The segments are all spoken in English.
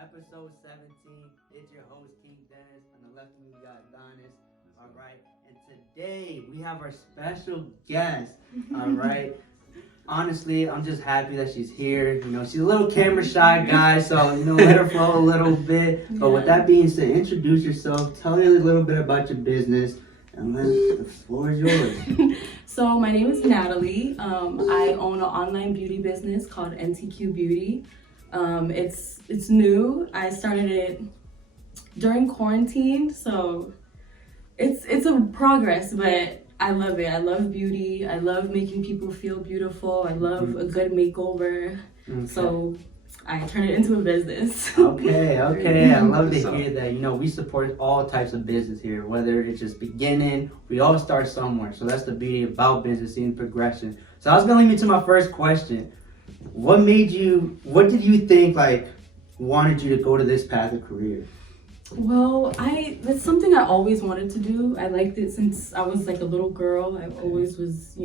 episode 17. It's your host, King Dennis. On the left of me, we got Adonis. All right. And today, we have our special guest. All right. Honestly, I'm just happy that she's here. You know, she's a little camera shy guy, so, let her flow a little bit. But with that being said, introduce yourself. Tell me a little bit about your business. And then the floor is yours. So my name is Natalie. I own an online beauty business called NTQ Beauty. It's new. I started it during quarantine, so it's a progress, but I love it. I love beauty. I love making people feel beautiful. I love a good makeover. Okay. So I turned it into a business. Okay. I love to hear that. We support all types of business here, whether it's just beginning, we all start somewhere. So that's the beauty about business, seeing progression. So I was going to lead me to my first question. What did you think, wanted you to go to this path of career? Well, that's something I always wanted to do. I liked it since I was a little girl. I always was,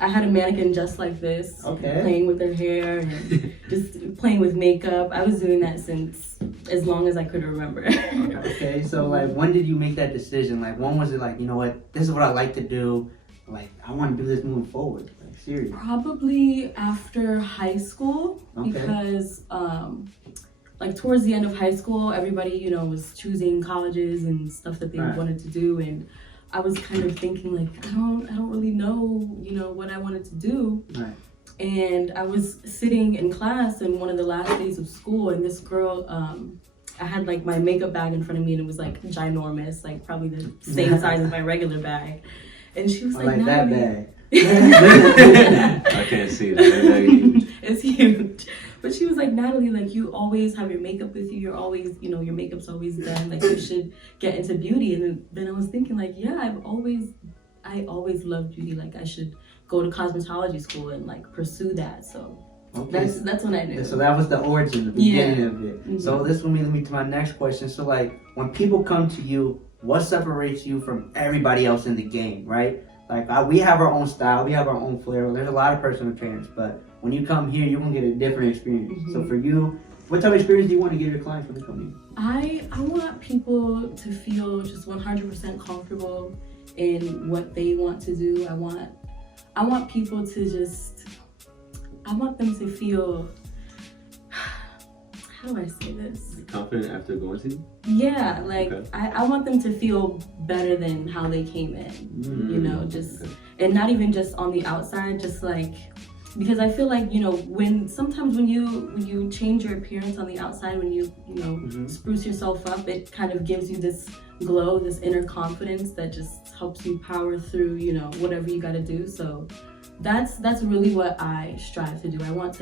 I had a mannequin just like this, playing with her hair and just playing with makeup. I was doing that since as long as I could remember. Okay, so when did you make that decision? When was it you know what, this is what I like to do. I want to do this moving forward. Seriously. Probably after high school, because towards the end of high school, everybody, was choosing colleges and stuff that they wanted to do, and I was kind of thinking I don't really know, what I wanted to do. Right. And I was sitting in class in one of the last days of school, and this girl, I had my makeup bag in front of me, and it was ginormous, probably the same size as my regular bag. And she was like that bag. I can't see that. It's huge. But she was like, Natalie, you always have your makeup with you. You're always, your makeup's always done. You should get into beauty. And then I was thinking, I always loved beauty. I should go to cosmetology school and pursue that. So that's when I knew. So that was the origin, the beginning of it. Mm-hmm. So this will lead me to my next question. So when people come to you, what separates you from everybody else in the game, right? We have our own style, we have our own flair. There's a lot of personal trainers, but when you come here, you're gonna get a different experience. Mm-hmm. So for you, what type of experience do you want to give your clients when they come in? I want people to feel just 100% comfortable in what they want to do. I want people to I want them to feel, how do I say this? Confident after going to? Yeah, I want them to feel better than how they came in, and not even just on the outside, just because I feel when you change your appearance on the outside, when you spruce yourself up, it kind of gives you this glow, this inner confidence that just helps you power through, whatever you got to do. So that's really what I strive to do. I like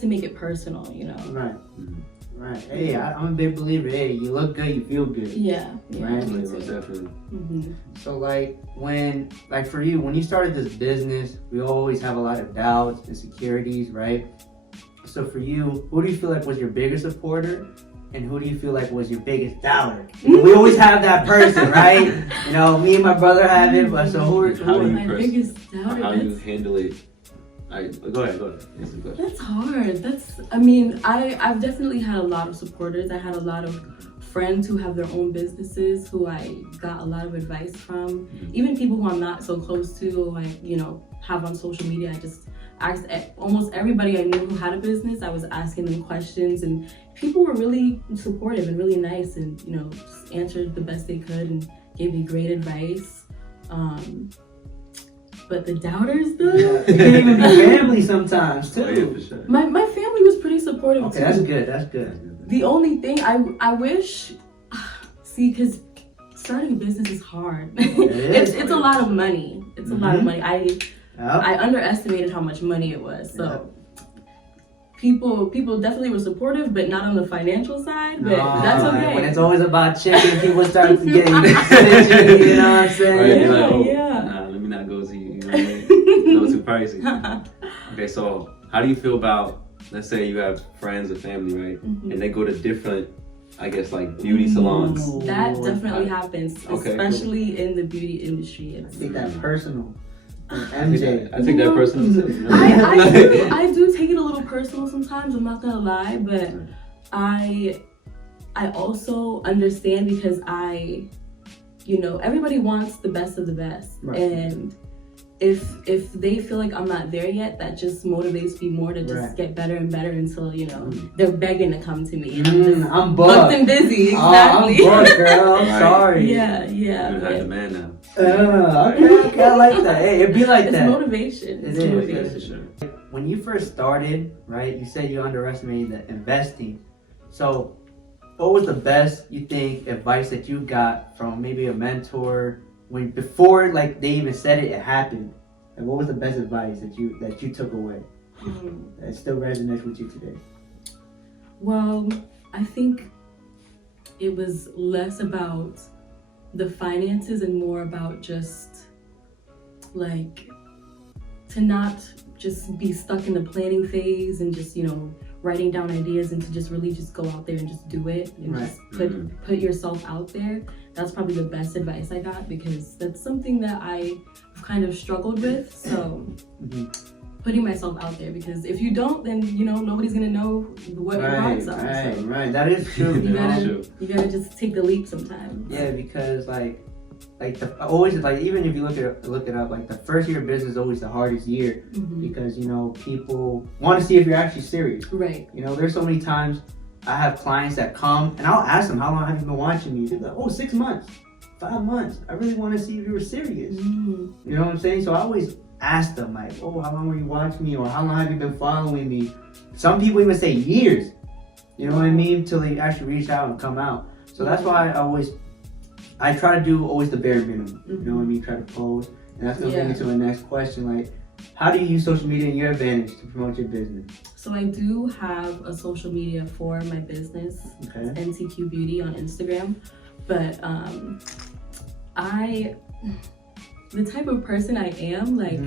to make it personal, Right. Mm-hmm. Right. Hey, I'm a big believer. Hey, you look good, you feel good. Yeah. Right. Definitely. Mm-hmm. So when for you, when you started this business, we always have a lot of doubts, insecurities, right? So for you, who do you feel was your biggest supporter, and who do you feel was your biggest doubter? We always have that person, right? Me and my brother have it, but so who my biggest doubter? How do you handle it? Go ahead. That's hard. I've definitely had a lot of supporters. I had a lot of friends who have their own businesses who I got a lot of advice from. Even people who I'm not so close to, who I, have on social media. I just asked almost everybody I knew who had a business. I was asking them questions, and people were really supportive and really nice, and just answered the best they could and gave me great advice. But the doubters, though? Even family sometimes, too. Oh, yeah, for sure. My family was pretty supportive, too. Okay, that's good. The only thing I wish... because starting a business is hard. It's a lot of money. It's a lot of money. I underestimated how much money it was, so... People definitely were supportive, but not on the financial side, but that's okay. When it's always about chicken, people start to get excited, you know what I'm saying? Right, nah, let me not go to you, know what I mean? No, too pricey. Okay, so how do you feel about, let's say you have friends or family, right? And they go to different, beauty salons. That definitely happens, especially in the beauty industry. I think that's personal. MJ. I think that person too. I do take it a little personal sometimes, I'm not gonna lie, but I also understand because everybody wants the best of the best. Right. And if they feel like I'm not there yet, that just motivates me more to just get better and better until, they're begging to come to me. I'm booked and busy, exactly. Oh, I'm booked, girl. I'm sorry. Yeah. You're high demand now. Okay, I like that. Hey, it'd be like that. Motivation. It It's is. motivation. When you first started, right, you said you underestimated the investing. So what was the best, you think, advice that you got from maybe a mentor before like they even said it happened? And what was the best advice that you took away that still resonates with you today? Well, I think it was less about the finances and more about just like to not just be stuck in the planning phase and just writing down ideas, and to just really just go out there and just do it and just put yourself out there. That's probably the best advice I got, because that's something that I've kind of struggled with. So putting myself out there, because if you don't, then nobody's gonna know what your thoughts are. Right. That is true. You gotta just take the leap sometimes. Yeah, because even if you look it up, like the first year of business is always the hardest year, because people want to see if you're actually serious. Right. There's so many times I have clients that come and I'll ask them, how long have you been watching me? They're like, 6 months, 5 months. I really want to see if you were serious. You know what I'm saying? So I always ask them like, how long were you watching me, or how long have you been following me? Some people even say years. You know what I mean? Till they actually reach out and come out. So that's why I try to do always the bare minimum. You know what I mean? Try to post. And that's going to bring me to the next question. Like, how do you use social media in your advantage to promote your business? So I do have a social media for my business, NCQ Beauty on Instagram. But the type of person I am, like,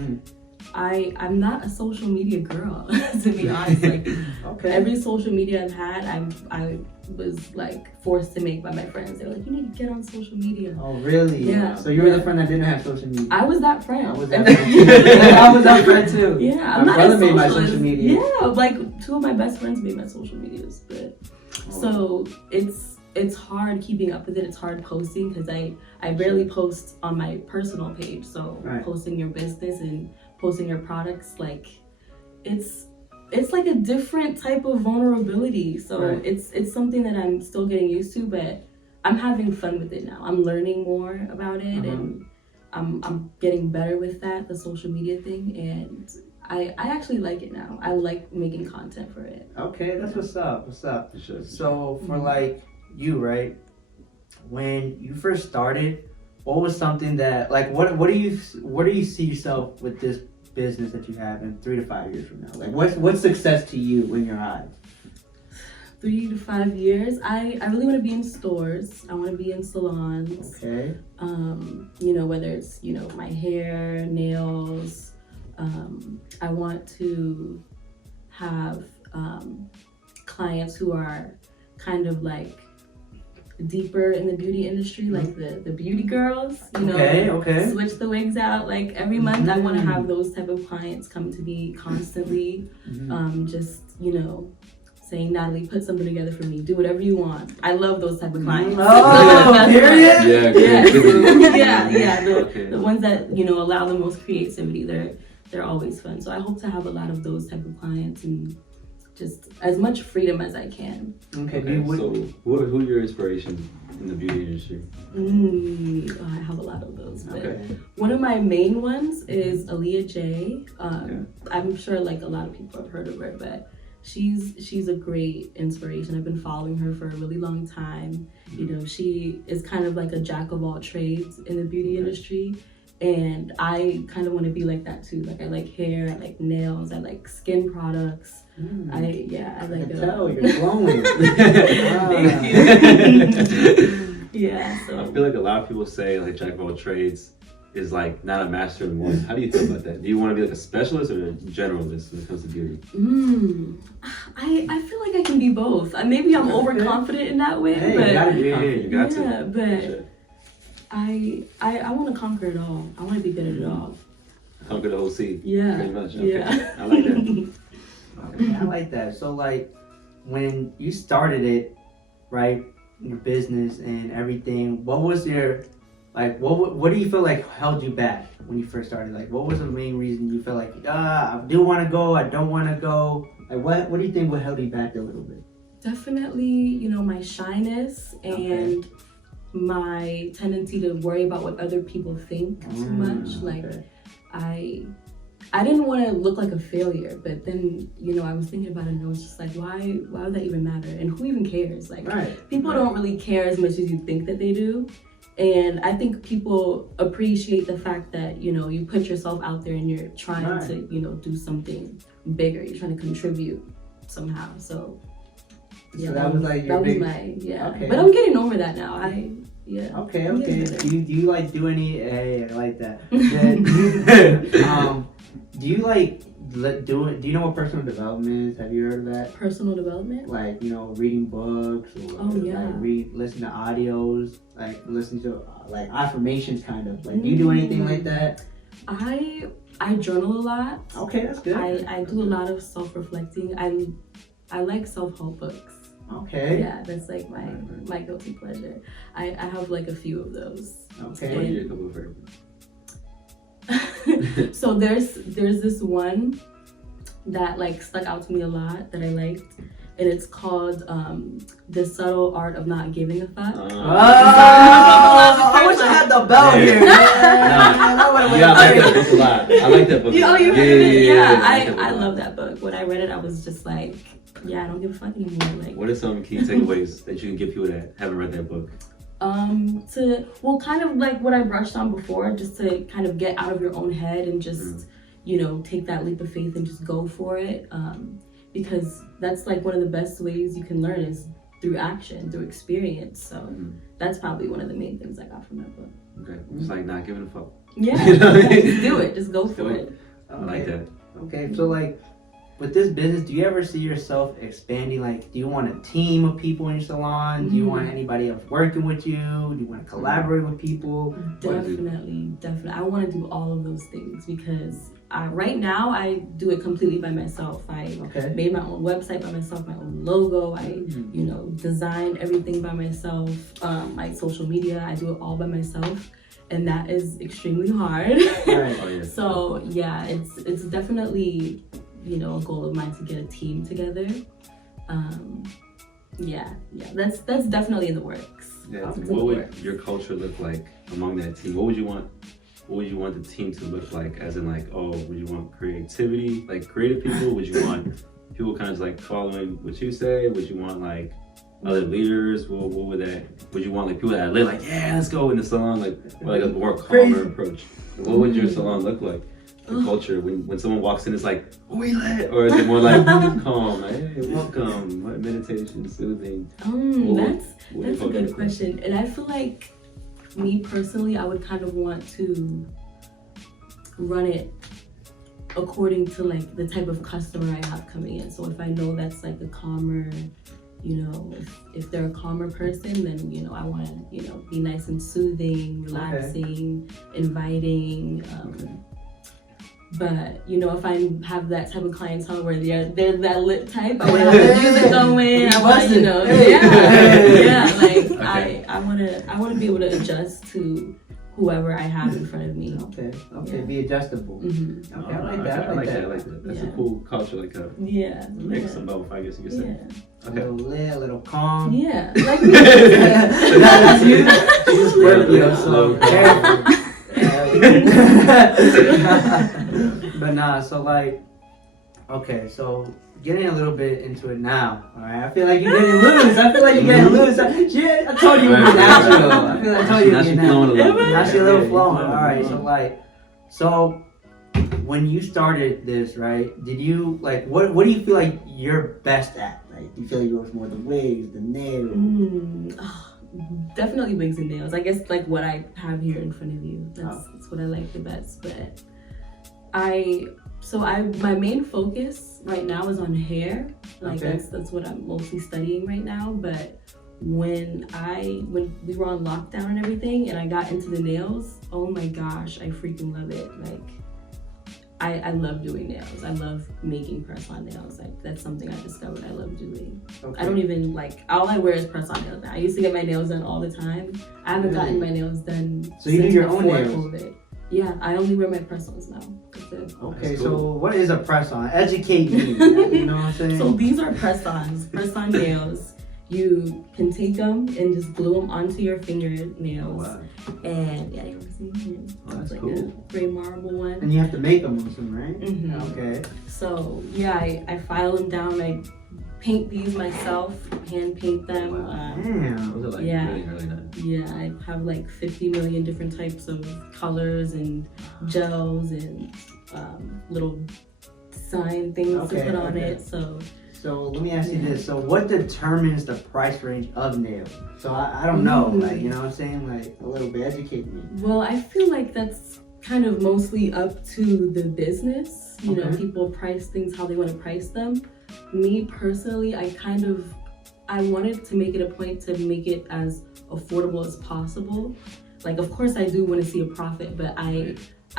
I'm not a social media girl, to be honest. Like, every social media I've had, I was like forced to make by my friends. They were like, you need to get on social media. Oh, really? Yeah. So you were the friend that didn't have social media? I was that friend. I was that friend too. Yeah, my brother made my social media. Yeah, like 2 of my best friends made my social medias. But so it's hard keeping up with it. It's hard posting, because I barely post on my personal page. So posting your business and posting your products, like it's like a different type of vulnerability. So it's something that I'm still getting used to, but I'm having fun with it now. I'm learning more about it, and I'm getting better with that, the social media thing, and I actually like it now. I like making content for it. Okay, that's what's up. Sure. So for like you, right? When you first started, what was something that like where do you see yourself with this business that you have in 3 to 5 years from now? Like what's success to you in your eyes? 3 to 5 years, I really want to be in stores. I want to be in salons. Okay. Whether it's my hair, nails. I want to have clients who are kind of like deeper in the beauty industry, like the beauty girls, switch the wigs out like every month. I want to have those type of clients come to me constantly, just saying, Natalie, put something together for me, do whatever you want. I love those type of clients. Period? The ones that allow the most creativity, they're always fun. So I hope to have a lot of those type of clients and just as much freedom as I can. Okay. So who are your inspirations in the beauty industry? I have a lot of those. But one of my main ones is Aaliyah J. I'm sure like a lot of people have heard of her, but she's a great inspiration. I've been following her for a really long time. She is kind of like a jack of all trades in the beauty industry. And I kind of want to be like that too. Like I like hair, I like nails, I like skin products. I like. I can tell you're glowing. Yeah. So I feel like a lot of people say like jack of all trades is like not a master in one. How do you feel about that? Do you want to be like a specialist or a generalist when it comes to beauty? I feel like I can be both. Maybe I'm overconfident in that way. Hey, but you gotta be. You got to. Yeah, but I want to conquer it all. I want to be good at it all. Conquer the whole sea. Yeah. Pretty much. Okay. Yeah. I like that. Okay, I like that. So like when you started it, right, your business and everything, what was your, like, what do you feel like held you back when you first started? Like, what was the main reason you felt like, I do want to go, I don't want to go? Like, what do you think would hold you back a little bit? Definitely, you know, my shyness and my tendency to worry about what other people think too much. Like, I didn't want to look like a failure, but then, you know, I was thinking about it and I was just like, why would that even matter? And who even cares? Like, people don't really care as much as you think that they do. And I think people appreciate the fact that, you know, you put yourself out there and you're trying to, you know, do something bigger. You're trying to contribute somehow. So that was like your big... But I'm getting over that now. Okay. Do you like do any? I like that. Do you like do you know what personal development is? Have you heard of that? Personal development? Like, you know, reading books or like listen to audios, like listen to like affirmations kind of. Like, do you do anything like that? I journal a lot. Okay, that's good. I do a lot of self-reflecting. I like self-help books. Okay. Yeah, that's like my guilty pleasure. I have like a few of those. Okay. What are your couple of favorites? So there's this one that like stuck out to me a lot that I liked, and it's called The Subtle Art of Not Giving a Fuck. I wish I had the bell here. I like that book a lot. I like that book. I love that book. When I read it, I was just like, I don't give a fuck anymore. Like, what are some key takeaways that you can give people that haven't read that book? Kind of like what I brushed on before, just to kind of get out of your own head and just, you know, take that leap of faith and just go for it. Because that's like one of the best ways you can learn is through action, through experience. So that's probably one of the main things I got from that book. Okay, it's like not giving a fuck. Yeah, just do it. Just go for it. I like that. Okay, so like, with this business, do you ever see yourself expanding? Like, do you want a team of people in your salon? Do you want anybody else working with you? Do you want to collaborate with people? Definitely. I want to do all of those things because right now I do it completely by myself. I made my own website by myself, my own logo. I, you know, designed everything by myself. My social media, I do it all by myself. And that is extremely hard. So yeah, it's definitely, you know, a goal of mine to get a team together. That's definitely in the works. Yeah, what would your culture look like among that team? What would you want the team to look like? As in, like, would you want creativity, like creative people? Would you want people kind of like following what you say? Would you want like other leaders? What would you want like people that live like, let's go in the salon, like, or like a more calmer approach? What would your salon look like? The culture when someone walks in, it's like, we lit, or is it more like calm, like, hey, welcome, meditation, soothing? That's a good question, and I feel like me personally, I would kind of want to run it according to like the type of customer I have coming in. So if I know that's like a calmer, you know, if they're a calmer person, then, you know, I want to, you know, be nice and soothing, relaxing, inviting. But, you know, if I have that type of clientele where they're that lit type, I want to have the music going, I want to, you know, I want to be able to adjust to whoever I have in front of me. Be adjustable. Okay, I like that. That's a cool culture, like a mix of both, I guess you could say. A little lit, a little calm. Yeah, like that's you. She's Scorpio, so careful. But nah, so like, okay, so getting a little bit into it now, alright? I feel like you're getting loose. I told you it was natural. I feel like I told you it was natural. Now she's a little flowing. Alright, so like, when you started this, right, did you, like, what do you feel like you're best at? Like, do you feel like it was more the wigs, the nails? Definitely wigs and nails. I guess like what I have here in front of you. That's what I like the best. But my main focus right now is on hair. Like that's what I'm mostly studying right now. But when we were on lockdown and everything, and I got into the nails, oh my gosh, I freaking love it. Like, I love doing nails. I love making press-on nails. Like that's something I discovered I love doing. Okay. I don't even all I wear is press-on nails now. I used to get my nails done all the time. I haven't gotten my nails done So you do since your own before nails? COVID. Yeah, I only wear my press-ons now. That's it. Okay, That's so cool. what is a press-on? Educate me. You know what I'm saying? So these are press-on nails. You can take them and just glue them onto your fingernails. Wow. And yeah, you can see it. Oh, that's It's like cool. a gray marble one. And you have to make them, right? Mhm. Okay. So yeah, I file them down. I paint these myself, hand paint them. Wow. Damn. Those are like Yeah. really, really nice. Yeah, I have like 50 million different types of colors and gels and little sign things to Okay, put on okay. it. So let me ask you this. So what determines the price range of nails? So I don't know. Like, you know what I'm saying? Like a little bit, educate me. Well, I feel like that's kind of mostly up to the business. You know, Okay. people price things how they want to price them. Me personally, I wanted to make it a point to make it as affordable as possible. Like, of course, I do want to see a profit, but I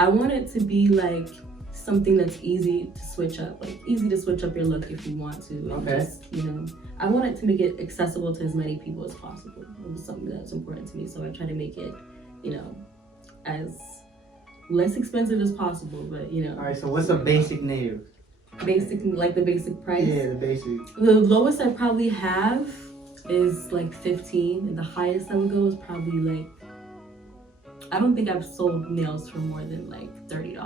want it to be like something that's easy to switch up, like easy to switch up your look if you want to. And Okay. just, you know, I want it to make it accessible to as many people as possible. It was something that's important to me, so I try to make it, you know, as less expensive as possible. But you know, All right. So what's a basic nail? basic, like the basic price. Yeah, the basic. The lowest I probably have is like 15, and the highest I would go is probably like, I don't think I've sold nails for more than like $30.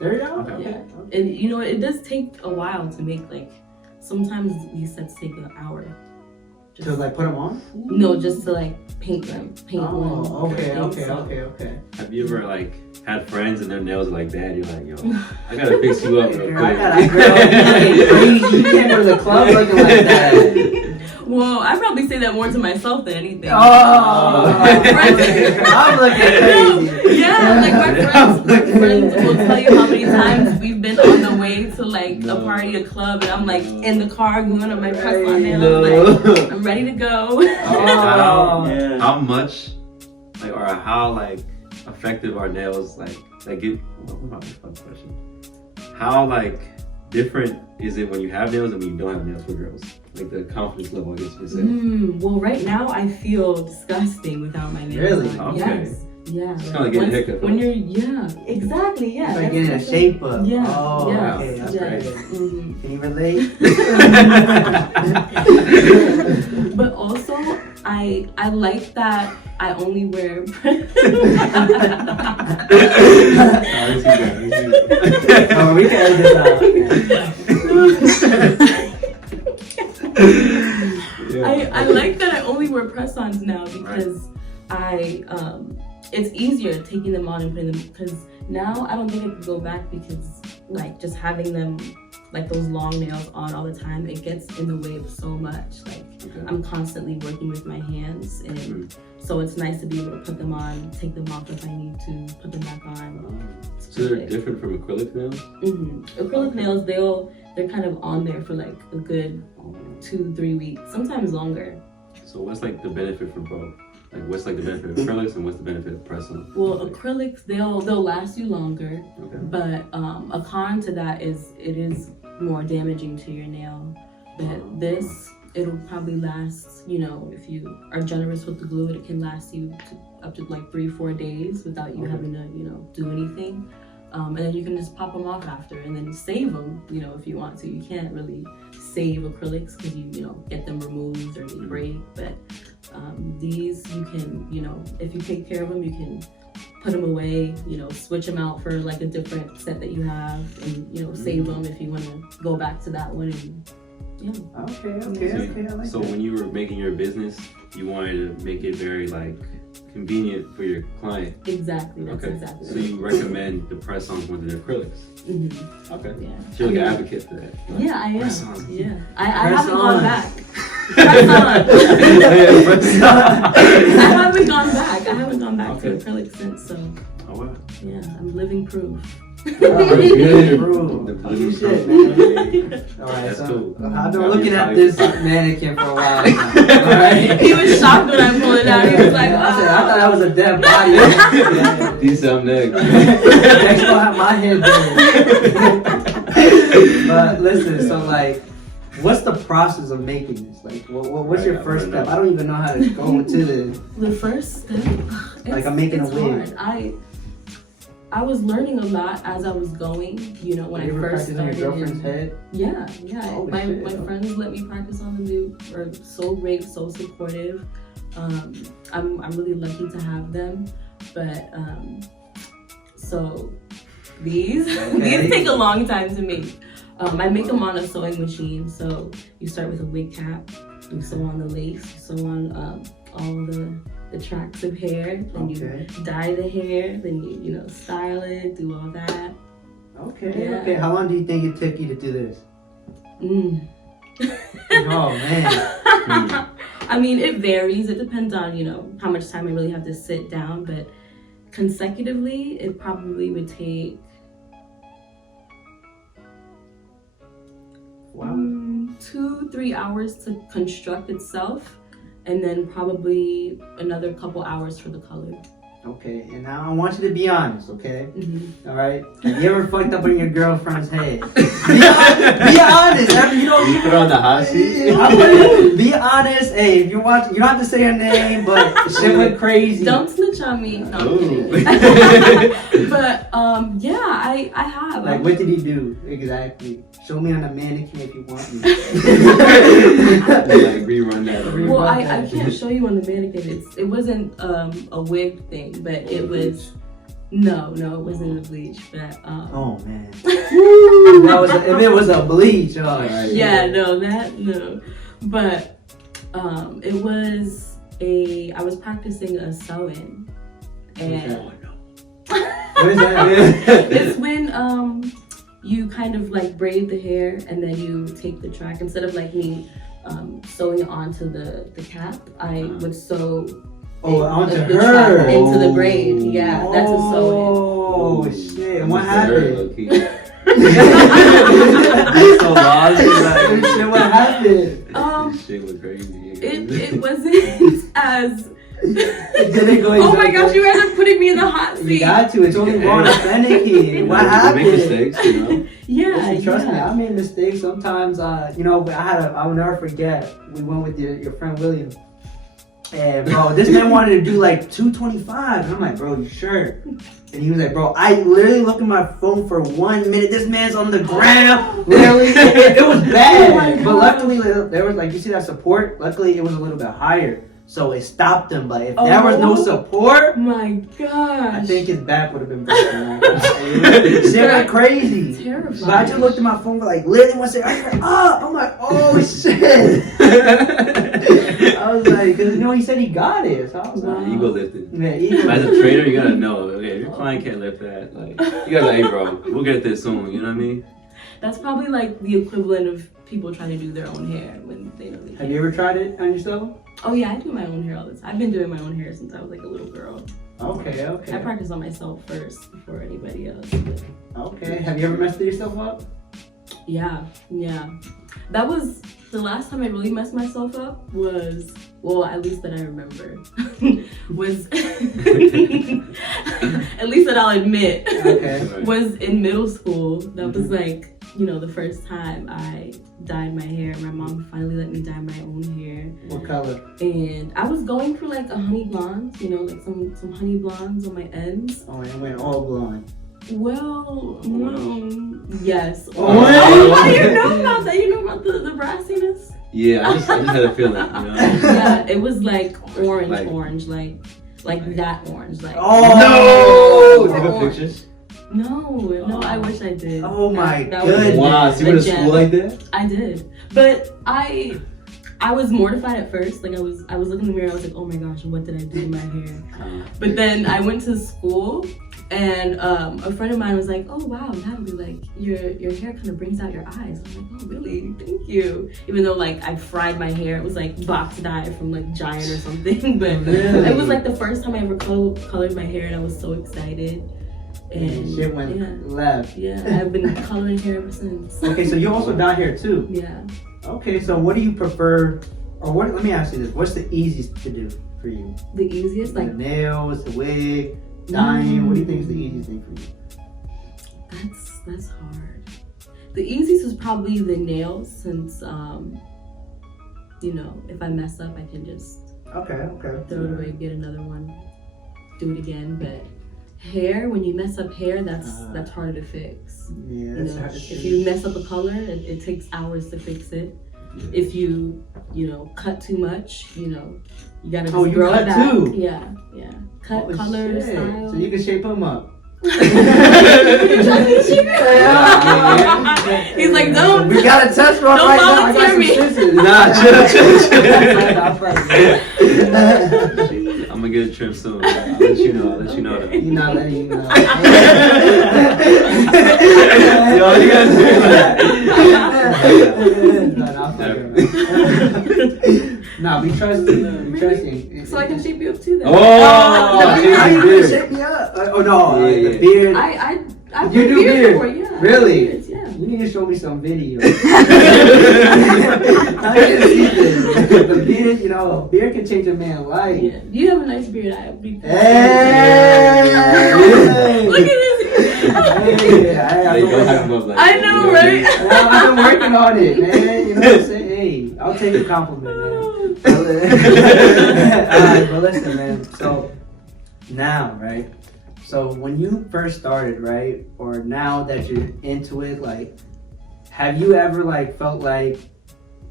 $30? Okay. Yeah. And you know, it does take a while to make. Like sometimes these sets take an hour. Just, To like put them on? no, just to like paint them. Paint one. Oh, okay, thing, okay, so- okay. Have you ever like had friends and their nails are like bad? You're like, yo, I gotta fix you up real Girl, I quick. got a girl. You crazy. You can't go to the club looking like that. Well, I probably say that more to myself than anything. Oh, My friends- I'm looking crazy. Yeah, like my friends will tell you how many times we've been on the way to like a party, a club, and I'm like in the car gluing up my press on nails, like I'm ready to go. Oh. How much, like, or how like effective are nails? Like get. What about this fun question? How like different is it when you have nails and when you don't have nails for girls? Like the confidence level, I guess you could say. Well, right now I feel disgusting without my nails. Really? on. Okay. Yes. Yeah. It's kinda like getting a haircut, When though. you're, yeah, exactly, yeah. It's like that's getting a what- shape up. Yeah. Oh, yeah. okay. That's yeah. great. Mhm. Can you relate? But also, I like that I only wear. Oh, we can edit this out. I like that I only wear press-ons now because it's easier taking them on and putting them, because now I don't think I could go back because like just having them like those long nails on all the time, it gets in the way of so much. Like I'm constantly working with my hands, and so it's nice to be able to put them on, take them off if I need to, put them back on. So they're different from acrylic nails? Acrylic nails, they're kind of on there for like a good 2-3 weeks, sometimes longer. So what's like the benefit for both? Like what's like the benefit of acrylics and what's the benefit of press-on? Well, acrylics, they'll last you longer, Okay. but a con to that is it is more damaging to your nail. But this, it'll probably last, you know, if you are generous with the glue, it can last you up to like 3-4 days without you having to, you know, do anything. And then you can just pop them off after and then save them, you know, if you want to. You can't really save acrylics because you know, get them removed or they break. But these, you can, you know, if you take care of them, you can put them away, you know, switch them out for like a different set that you have, and, you know, save them if you want to go back to that one. And yeah. Okay. I like So that. when you were making your business, you wanted to make it very like convenient for your client. Exactly. That's Okay. exactly. So you recommend the press-ons more than the acrylics. Mm-hmm. Okay. Yeah. So you're like an advocate for that. Like, Yeah, I am. press-ons. Yeah. I Press haven't on. gone back. Press on. Yeah, press-on. I haven't gone back. I haven't gone back Okay. to acrylic since. So Oh wow. yeah, I'm living proof. Good. Bro. The blue Shit, man. man. Alright, That's so cool. I've been looking at this mannequin for a while now. Alright? He was shocked when I pulled it out. He was like, I said, I thought that was a dead body. Yeah. These up next. Next gonna have my head there. But listen, so like, what's the process of making this? Like, what's Right, your first step? I don't even know how to go into this. the first step. Like, I'm making a it's wig. hard. I was learning a lot as I was going. You know, when you I ever first practice on started. your girlfriend's head? Yeah. Oh, my shit. friends let me practice on them. They were so great, so supportive. I'm really lucky to have them. But so these these take a long time to make. I make them on a sewing machine. So you start with a wig cap, you sew on the lace, you sew on all the tracts of hair, then you dye the hair, then you style it, do all that. Okay. How long do you think it took you to do this? Oh man. I mean, it varies. It depends on how much time I really have to sit down, but consecutively, it probably would take 2-3 hours to construct itself, and then probably another couple hours for the color. Okay, and now I want you to be honest, okay? Mm-hmm. All right? Have you ever fucked up on your girlfriend's head? Be honest. You put on the hot seat? Be honest. Hey, if you watch, you don't have to say her name, but shit went crazy. Don't snitch on me. No, I'm kidding. But yeah, I have. Like, what did he do exactly? Show me on the mannequin if you want me. Like, rerun that. Well, I can't show you on the mannequin. It wasn't a wig thing, but it was. No, it wasn't a bleach. But oh man. If it was a bleach, oh shit. Yeah, no. But it was I was practicing a sew-in, and what is that? it's when you kind of like braid the hair and then you take the track instead of like me sewing it onto the cap. I would sew onto the her track into the braid. Yeah, that's a sew-in. Oh shit! And what happened? So lost. Shit, what happened? This shit was crazy. It wasn't as. Did it go Oh my gosh! You guys are putting me in the hot seat. You got to. It's only one authentic. What happened? You make mistakes, Yeah. Listen, trust me, I made mistakes sometimes. I'll never forget. We went with your friend William. And bro, this man wanted to do like 225. And I'm like, bro, you sure? And he was like, bro, I literally looked at my phone for 1 minute. This man's on the ground. Literally, it was bad. Oh but luckily, there was like, you see that support? Luckily, it was a little bit higher. So it stopped him. But if there was no support, my gosh. I think his back would have been broken. Shit went crazy. Terrifying. But I just looked at my phone for like literally 1 second. I'm like, oh shit. I was like, because he said he got it. So I was like, ego lifted. Yeah, ego. As a trader, you gotta know, okay, your client can't lift that. Like, you gotta hey bro, we'll get this soon, you know what I mean? That's probably like the equivalent of people trying to do their own hair when they know they can't. Have you ever tried it on yourself? Oh yeah, I do my own hair all the time. I've been doing my own hair since I was like a little girl. Okay. I practice on myself first before anybody else. Okay. Have you ever messed yourself up? Yeah. That was the last time I really messed myself up was, well, at least that I remember, was, at least that I'll admit, was in middle school. That was like, the first time I dyed my hair. My mom finally let me dye my own hair. What color? And I was going for like a honey blonde, like some honey blondes on my ends. Oh, and it went all blonde. Well, no. Yes. Oh, how do you know about that? You know about the brassiness? Yeah, I just had a feeling, Yeah, it was like orange, like that orange, like. Oh no! Do you have pictures? No, I wish I did. Oh my goodness! Wow, so you went to school like that? I did, but I was mortified at first. Like I was looking in the mirror. I was like, oh my gosh, what did I do to my hair? But then I went to school. And a friend of mine was like, oh wow, Natalie, like your hair kind of brings out your eyes. I was like, oh really? Thank you. Even though like I fried my hair, it was like box dye from like Giant or something. But it was like the first time I ever colored my hair, and I was so excited. And shit went left. Yeah, I've been coloring hair ever since. Okay, so you also dye hair too? Yeah. Okay, so what do you prefer, or what? Let me ask you this: what's the easiest to do for you? The easiest, The nails, the wig, dyeing. What do you think is the easiest thing for you? That's hard. The easiest is probably the nails, since if I mess up, I can just throw it away, get another one, do it again. But hair, when you mess up hair, that's harder to fix. Yeah, if you mess up a color, it takes hours to fix it. Yeah. If you cut too much, you gotta just grow it back. Too? Yeah. Cut, color, style. So you can shape them up. He's like, don't. We got a test run right now. I got some scissors. Nah, chill. I'm gonna get a trim soon. I'll let you know. Though. You're not letting you know. Yo, you guys Nah, be trusting. So I can shape you up too then. How you gonna shape me up? No, the beard. I've you do beard before, yeah. Really? Beards, yeah. You need to show me some video. I need to see this. The beard, beard can change a man's life. Yeah. You have a nice beard. I would be. Hey! Look at this. I know, right? Well, I've been working on it, man. You know what I'm saying? Hey, I'll take a compliment, man. Alright, but listen, man. So now, right? So when you first started, right, or now that you're into it, like, have you ever felt like,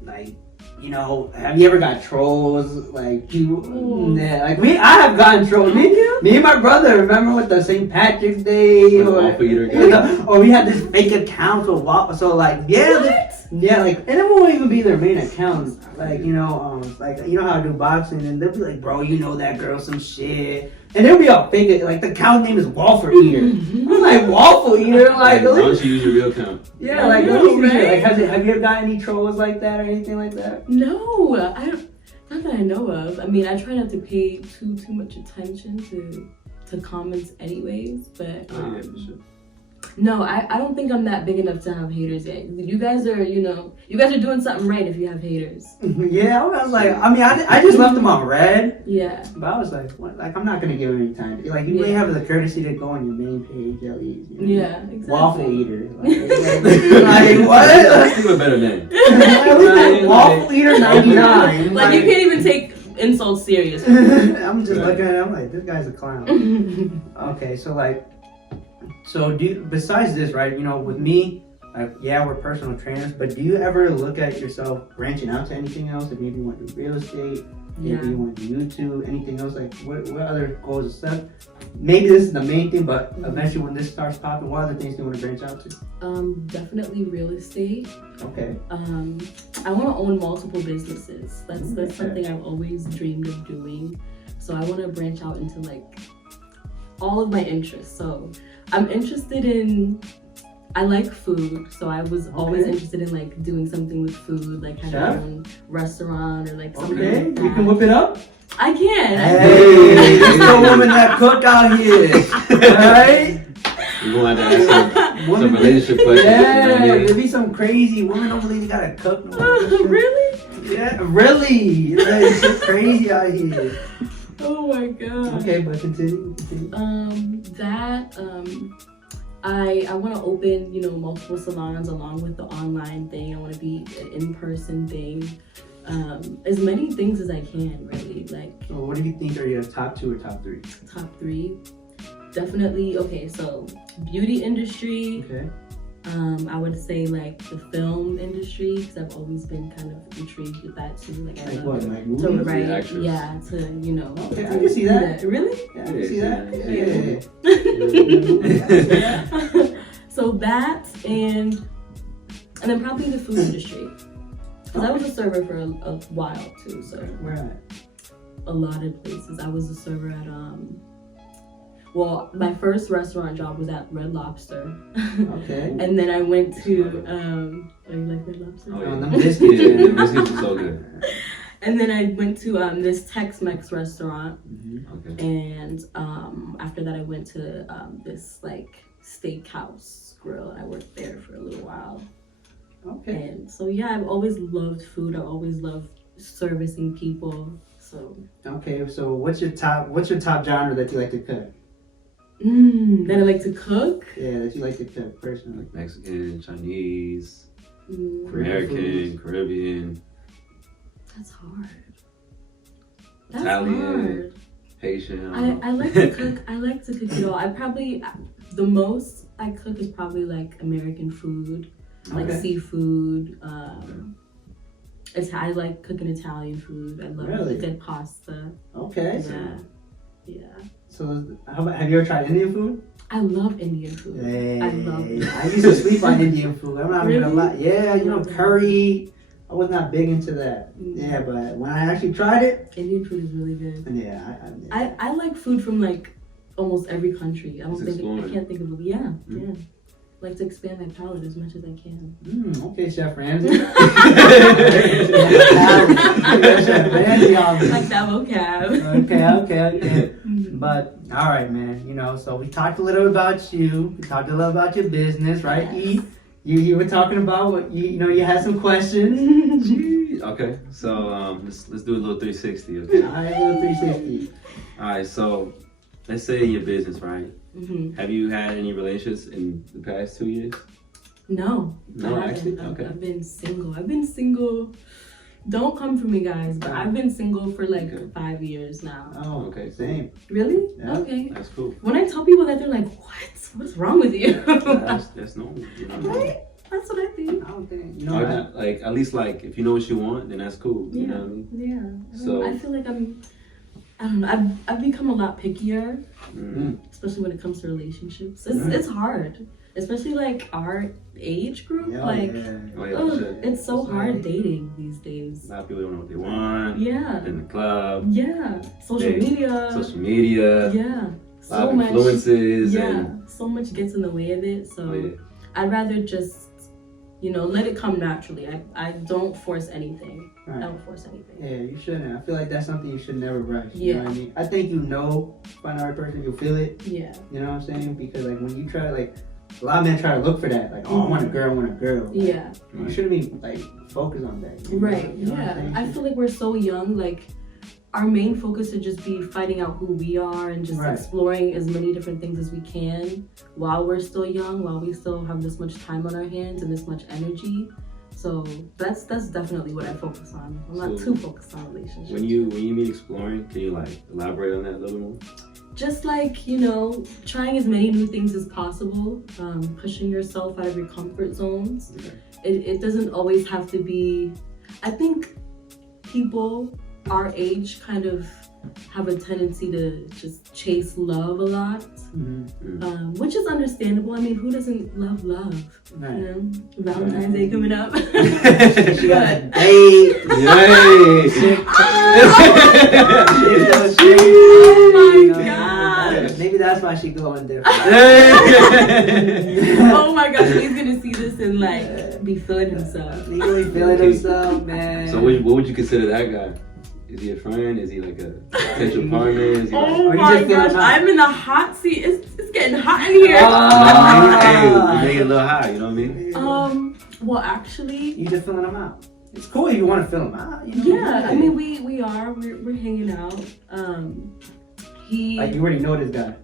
have you ever got trolls? I have gotten trolls. Me and my brother, remember with the St. Patrick's Day, or we had this fake account for Waffle. So and it won't even be their main account. You know how I do boxing, and they'll be like, bro, that girl some shit. And they'll be all fake. The account name is Waffle Eater. I'm like, Waffle Eater? Why don't you use your real account? Yeah, right? Have you ever got any trolls like that or anything like that? No, not that I know of. I mean, I try not to pay too much attention to comments anyways, but no, I don't think I'm that big enough to have haters yet. You guys are doing something right if you have haters. Yeah, I was like, I just left them on red. Yeah. But I was like, what? I'm not gonna give them any time. You may have the courtesy to go on your main page at least. Yeah, exactly. Waffle Eater. What? Let's give a better name. Waffle Eater 99. You can't even take insults serious. I'm just looking at it. I'm like, this guy's a clown. Okay, so besides this, right? With me, we're personal trainers, but do you ever look at yourself branching out to anything else? If maybe you want to do real estate, maybe you want to do YouTube, anything else? What other goals and stuff? Maybe this is the main thing, but eventually when this starts popping, what other things do you want to branch out to? Definitely real estate. Okay. I want to own multiple businesses. That's something I've always dreamed of doing. So I want to branch out into all of my interests. So I'm interested I like food, so I was always interested in doing something with food, having my own restaurant or something like that. You can whip it up? I can. Hey, there's no woman that cook out here, right? You're going to have to ask some relationship questions. Yeah, there be some crazy women don't believe you gotta cook. Really? Yeah, really. It's crazy out here. Oh my god. Okay, but continue. I want to open, multiple salons along with the online thing. I want to be an in-person thing. As many things as I can, really. So what do you think are your top 2 or top 3? Top 3, definitely. Okay, so beauty industry. Okay. I would say the film industry, because I've always been kind of intrigued with that too. Movies? To write, actress. yeah, Okay, I can see that. Really? Yeah, I can see that. So that and then probably the food industry, because I was a server for a while too. So where at? A lot of places. I was a server at my first restaurant job was at Red Lobster. Okay. And then I went to, you like Red Lobster? Oh, them biscuits. Yeah, the biscuits are so good. And then I went to this Tex-Mex restaurant, Okay. and after that I went to this like steakhouse grill, and I worked there for a little while. Okay. And so yeah, I've always loved food. I always loved servicing people. So Okay. So what's your top genre that you like to cook? that I like to cook. Yeah, that you like to cook personally. Like Mexican, Chinese, Mm, American, Caribbean, that's hard. That's Italian. hard. Haitian. I like to cook. I like to cook it all. I probably the most I cook is probably like American food, like Okay. seafood. I like cooking Italian food. I love Really? good pasta. Okay. Yeah. So have you ever tried Indian food? I love Indian food. I love it. I used to sleep on Indian food. I'm not gonna Really? lie. Yeah, curry. I was not big into that. Mm. Yeah, but when I actually tried it, Indian food is really good. yeah, I like food from like almost every country. I Just don't think I exploring. can't think of a yeah. Like to expand my palate as much as I can. Okay, Chef Ramsay. Chef Ramsay on me. Like that vocab. Okay. But all right, man. So we talked a little about you. We talked a little about your business, right? Yes. You were talking about what you had some questions. Okay, so let's do a little 360. Okay. All right, little 360. All right, so let's say your business, right? Mm-hmm. Have you had any relationships in the past 2 years? No. No, I haven't. actually? Okay. I've been single. Don't come for me, guys, but I've been single for like Okay. 5 years now. Oh, Okay. Same. Really? Yeah. Okay. That's cool. When I tell people that, they're like, "What's wrong with you?" That's normal. You know? Right? That's what I think. Okay. Or not, like at least like if you know what you want, then that's cool. You know what I mean? Yeah. So- I feel like I don't know. I've become a lot pickier, Mm. especially when it comes to relationships. It's hard, especially like our age group. Yeah, like, Oh yeah, ugh, shit. it's so hard dating these days. A lot of people don't know what they want. Yeah. In the club, Yeah. Social Hey, media. social media, Yeah. a lot So of much. influences, Yeah. and So much gets in the way of it. So oh, yeah. I'd rather just, let it come naturally. I don't force anything. Right. I don't force anything. Yeah, you shouldn't. I feel like that's something you should never rush. You Yeah. know what I mean? I think find the right person, you'll feel it. Yeah. You know what I'm saying? Because like when you try a lot of men try to look for that. Like, oh, I want a girl. Like, Yeah. You shouldn't be like focused on that. You know? Right. You know what I'm Yeah. saying? I feel like we're so young. Like, our main focus should just be finding out who we are and just Right. exploring as many different things as we can while we're still young, while we still have this much time on our hands and this much energy. So that's definitely what I focus on. I'm not So, too focused on relationships. When you mean exploring, can you like elaborate on that a little more? Just like, trying as many new things as possible, pushing yourself out of your comfort zones. Okay. It doesn't always have to be, I think people our age kind of have a tendency to just chase love a lot, which is understandable. I mean, who doesn't love love? Right. You know, Valentine's Day coming up. She got a But- date. Yay! Oh my God. Maybe that's why she glowing different. Oh my gosh, he's gonna see this and like be feeling himself. He really feeling himself, man. So what would you consider that guy? Is he a friend? Is he like a potential partner? Is he like, Oh Or you my just feeling gosh, hot? I'm in the hot seat. It's getting hot in here. Ah. hey, make it a little high, you know what I mean? Well, actually, You just filling him out. It's cool if you want to fill him out. You know? yeah. I mean, we're hanging out. Like you already know this guy.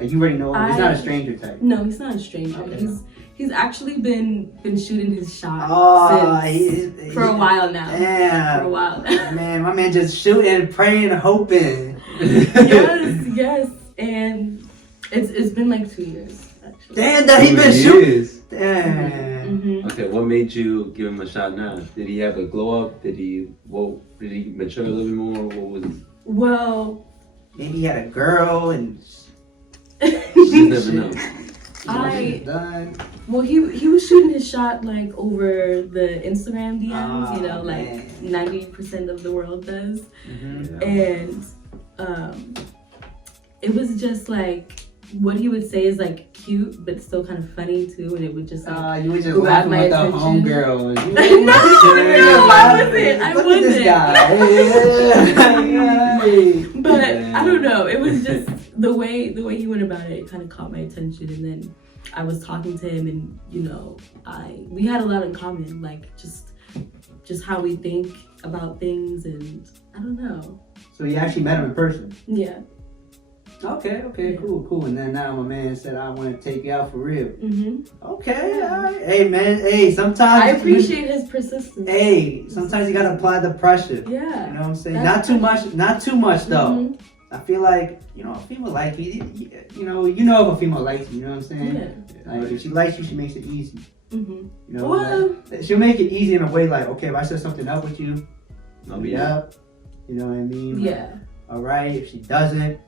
Like you already know him. He's not a stranger type. No, he's not a stranger. Okay. He's actually been shooting his shot Oh, since, for a while now. Yeah. For a while. Man, my man just shooting, praying, hoping. yes, and it's been like 2 years actually. Damn, that he been shooting. Damn. Mm-hmm. Okay, what made you give him a shot now? Did he have a glow up? Did he mature a little bit more? What was Well, Maybe he had a girl and you just never know. Well, he was shooting his shot like over the Instagram DMs, Oh, like man. 90% of the world does. Mm-hmm. Yeah. And it was just like what he would say is like cute, but still kind of funny too, and it would just like you were just grab laughing my with the attention. homegirls. No, I wasn't. I Look at this guy. But I don't know. It was just the way he went about it. It kind of caught my attention, and then I was talking to him, and we had a lot in common, like just how we think about things, and I don't know. So you actually met him in person? Yeah. Okay, Yeah. cool. And then now my man said, I want to take you out for real. Mm-hmm. Okay, all right. Hey, man, hey, sometimes... I appreciate his persistence. Hey, sometimes you got to apply the pressure. Yeah. You know what I'm saying? That's Not too much, though. Mm-hmm. I feel like, a female like you, you know if a female likes you know what I'm saying? Yeah. Like, if she likes you, she makes it easy. Mm-hmm. Like, she'll make it easy in a way like, okay, if I set something up with you, I'll be be up. You know what I mean? Yeah. All right, if she doesn't,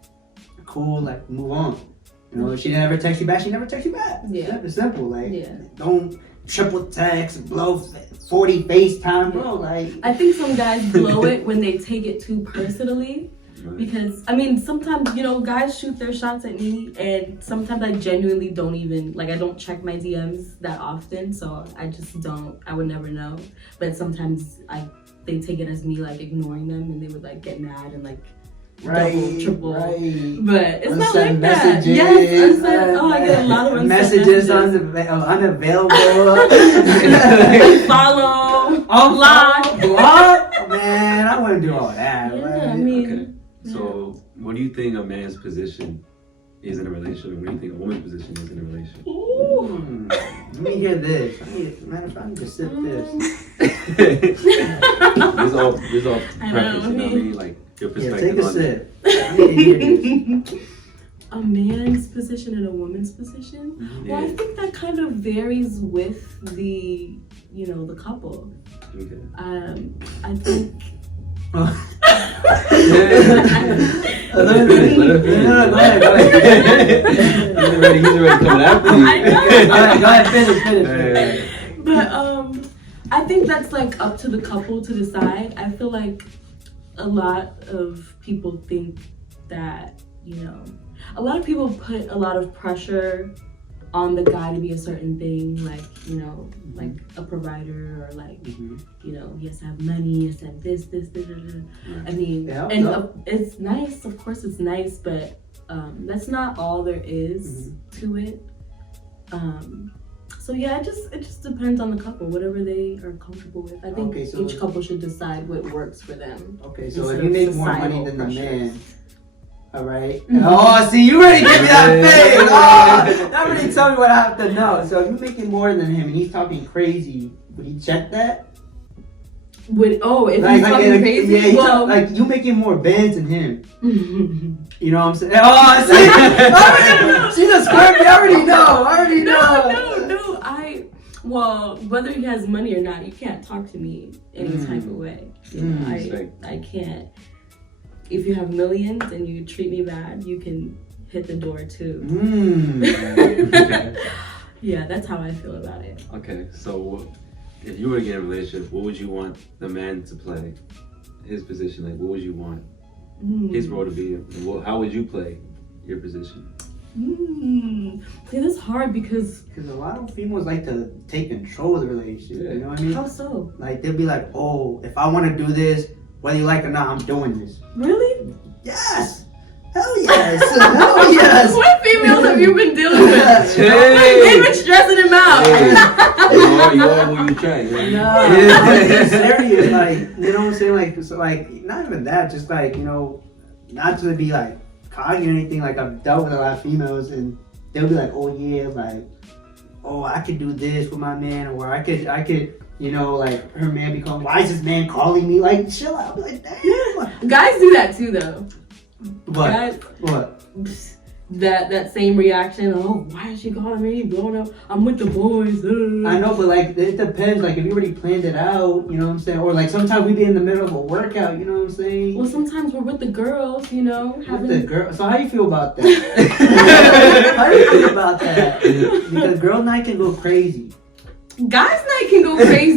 cool, like, move on. If she never texts you back, she never texts you back. Yeah. It's simple. Like, Yeah. don't triple text, blow 40 FaceTime, bro. Like, I think some guys blow it when they take it too personally. Because, sometimes, guys shoot their shots at me, and sometimes I genuinely don't even, I don't check my DMs that often, so I just don't, I would never know. But sometimes they take it as me, ignoring them, and they would, get mad and, double, triple. Right. But it's not Unsend like that. messages, Yes, unsend. I get a lot of unsend messages. Unavailable. Follow. Unblock. Block? Man, I wouldn't do all that. Yeah, right? I mean... Okay. So, what do you think a man's position is in a relationship? What do you think a woman's position is in a relationship? Ooh. Let me hear this. Matter of fact, I need to sip this. There's all preference, you know what I mean? Like, your Yeah, perspective take a on sip. I need to hear this. A man's position and a woman's position? Yeah. Well, I think that kind of varies with the couple. Okay. I think... Go ahead. He's already coming after you. I know. Go ahead, finish. But I think that's up to the couple to decide. I feel like a lot of people think that, a lot of people put a lot of pressure on the guy to be a certain thing, like a provider, or he has to have money, he has to have this. I mean, it's nice, of course it's nice, but that's not all there is to it. So yeah, it just depends on the couple, whatever they are comfortable with. I think each couple should decide what works for them. Okay, so if you make more money than the pressures. man, all right. Oh, see, you already give me that face. Oh, that already tell me what I have to know. So if you're making more than him and he's talking crazy, would he check that? If he's talking crazy, yeah, you making more bands than him. You know what I'm saying? Oh, see, she's a Scorpio. I already know. No. Well, whether he has money or not, you can't talk to me any type of way. I can't. If you have millions and you treat me bad, you can hit the door too. Yeah, that's how I feel about it. Okay, so if you were to get in a relationship, what would you want the man to play? His position, what would you want his role to be? And how would you play your position? See, that's hard because a lot of females like to take control of the relationship. Yeah. You know what I mean? How so? They'll be like, oh, if I want to do this, whether you like it or not, I'm doing this. Really? Yes. Hell yes. Hell yes. What females have you been dealing with? They've been stressing him out. You are who you try. No, I'm being serious. You know what I'm saying? Not even that. Just not to be cocky or anything. I've dealt with a lot of females, and they'll be like, oh yeah, oh, I could do this with my man, or I could. Her man be calling, why is this man calling me? Chill out. I'll be like, damn. Guys do that too, though. What? What? That same reaction. Oh, why is she calling me? Blowing up. I'm with the boys. I know, but it depends. If you already planned it out, you know what I'm saying? Or sometimes we be in the middle of a workout, you know what I'm saying? Well, sometimes we're with the girls, With the girl. So how you feel about that? How you feel about that? Because girl night can go crazy. Guys night can go crazy.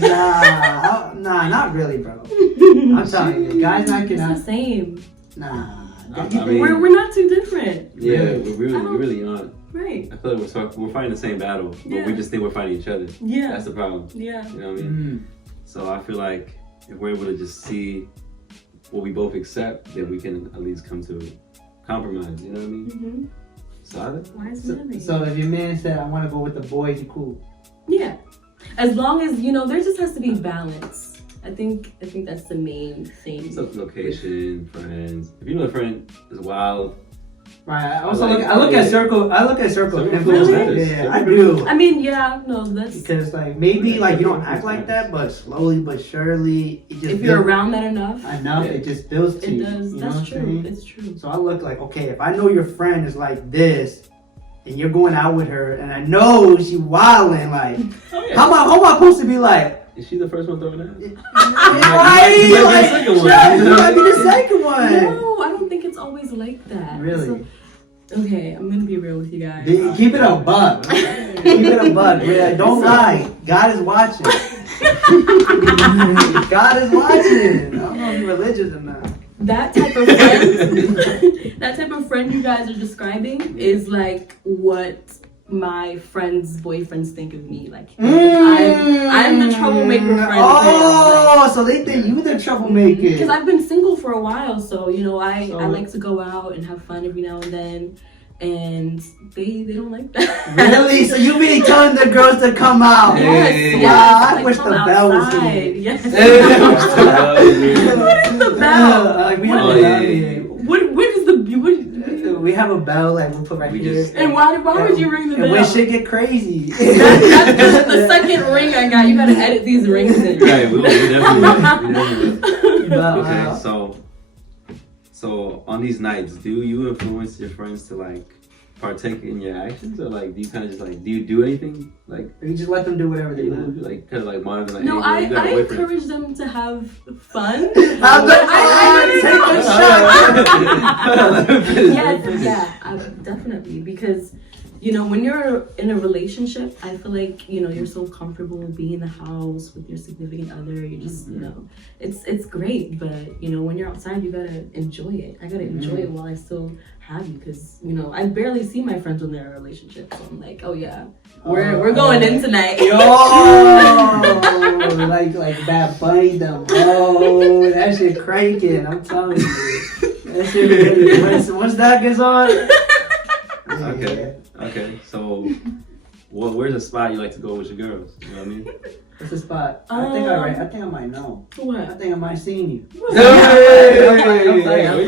Nah, not really, bro. I'm telling you, guys night can. It's the same. Nah, We're not too different. Yeah, we really aren't. Right. I feel like we're fighting the same battle, but we just think we're fighting each other. Yeah. That's the problem. Yeah. You know what I mean? So I feel like if we're able to just see what we both accept, then we can at least come to compromise. You know what I mean? Solid. So if your man said, "I want to go with the boys," you cool? Yeah. As long as there just has to be balance. I think that's the main thing. So location, friends. If you know a friend is wild. Right. I look at circle of influence. Really? Yeah, I do. I mean, yeah, no, that's because maybe you don't act like that, but slowly but surely, it just if you're around that enough, it just builds to you. It does. That's true. It's true. So I look like, okay, if I know your friend is like this, and you're going out with her, and I know she wilding, like, how am I supposed to be like? Is she the first one throwing that? Right? You might be the second one. No, I don't think it's always like that. Really? Okay, I'm gonna be real with you guys. Keep it a buck. Keep it a buck. Yeah, don't lie. God is watching. God is watching. I don't know if you're religious or not. That type of friend you guys are describing is like what my friends' boyfriends think of me. Like, I'm the troublemaker friend. Oh, so they think you the troublemaker. Because I've been single for a while, so I like to go out and have fun every now and then, and they don't like that. Really? So you be telling the girls to come out? Yes. Wow, I wish the bell was here. Yes. What is the bell? We have a bell here. What is the we have a bell like we'll put right here. And why would you ring the bell? And when shit get crazy. That's the second ring I got. You gotta edit these rings in. Right, we definitely. Okay, so on these nights, do you influence your friends to like partake in your actions, or like do you kind of just like do you do anything like? You just let them do whatever they want. Like kind of like monitor. Like, no, hey, I encourage them to have fun. Take a shot. Yes, definitely, because when you're in a relationship, I feel like you're so comfortable being in the house with your significant other. You just it's great, but when you're outside, you gotta enjoy it. I gotta enjoy it while I still have you, because I barely see my friends when they're in a relationship, so I'm like, oh yeah, we're going in tonight. Yo, like Bad Bunny, oh, that shit cranking. I'm telling you, that shit once that gets on. Okay. So, where's a spot you like to go with your girls? You know what I mean? What's the spot? I think I might know. What? I think I might have seen you. I'm playing.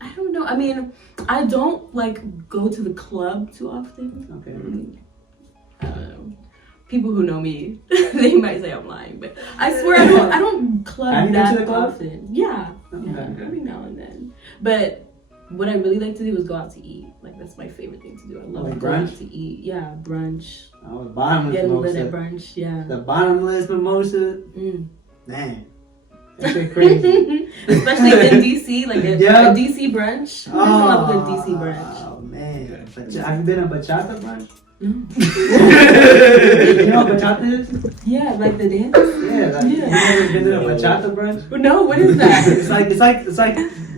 I don't know. I mean, I don't like go to the club too often. Okay. I don't know. People who know me, they might say I'm lying, but I swear I don't club that often. Yeah, every now and then. But what I really like to do is go out to eat. Like, that's my favorite thing to do. I love going out to eat. Yeah, brunch. Oh, bottomless Getting mimosa. lit at brunch. Yeah. The bottomless mimosa. Man, that shit crazy. Especially in DC, like a DC brunch. I love a good DC brunch. Oh man, have you been a bachata brunch? No. You know what bachata is? Yeah, like the dance. Yeah. You never been to a bachata brunch? No, what is that? It's like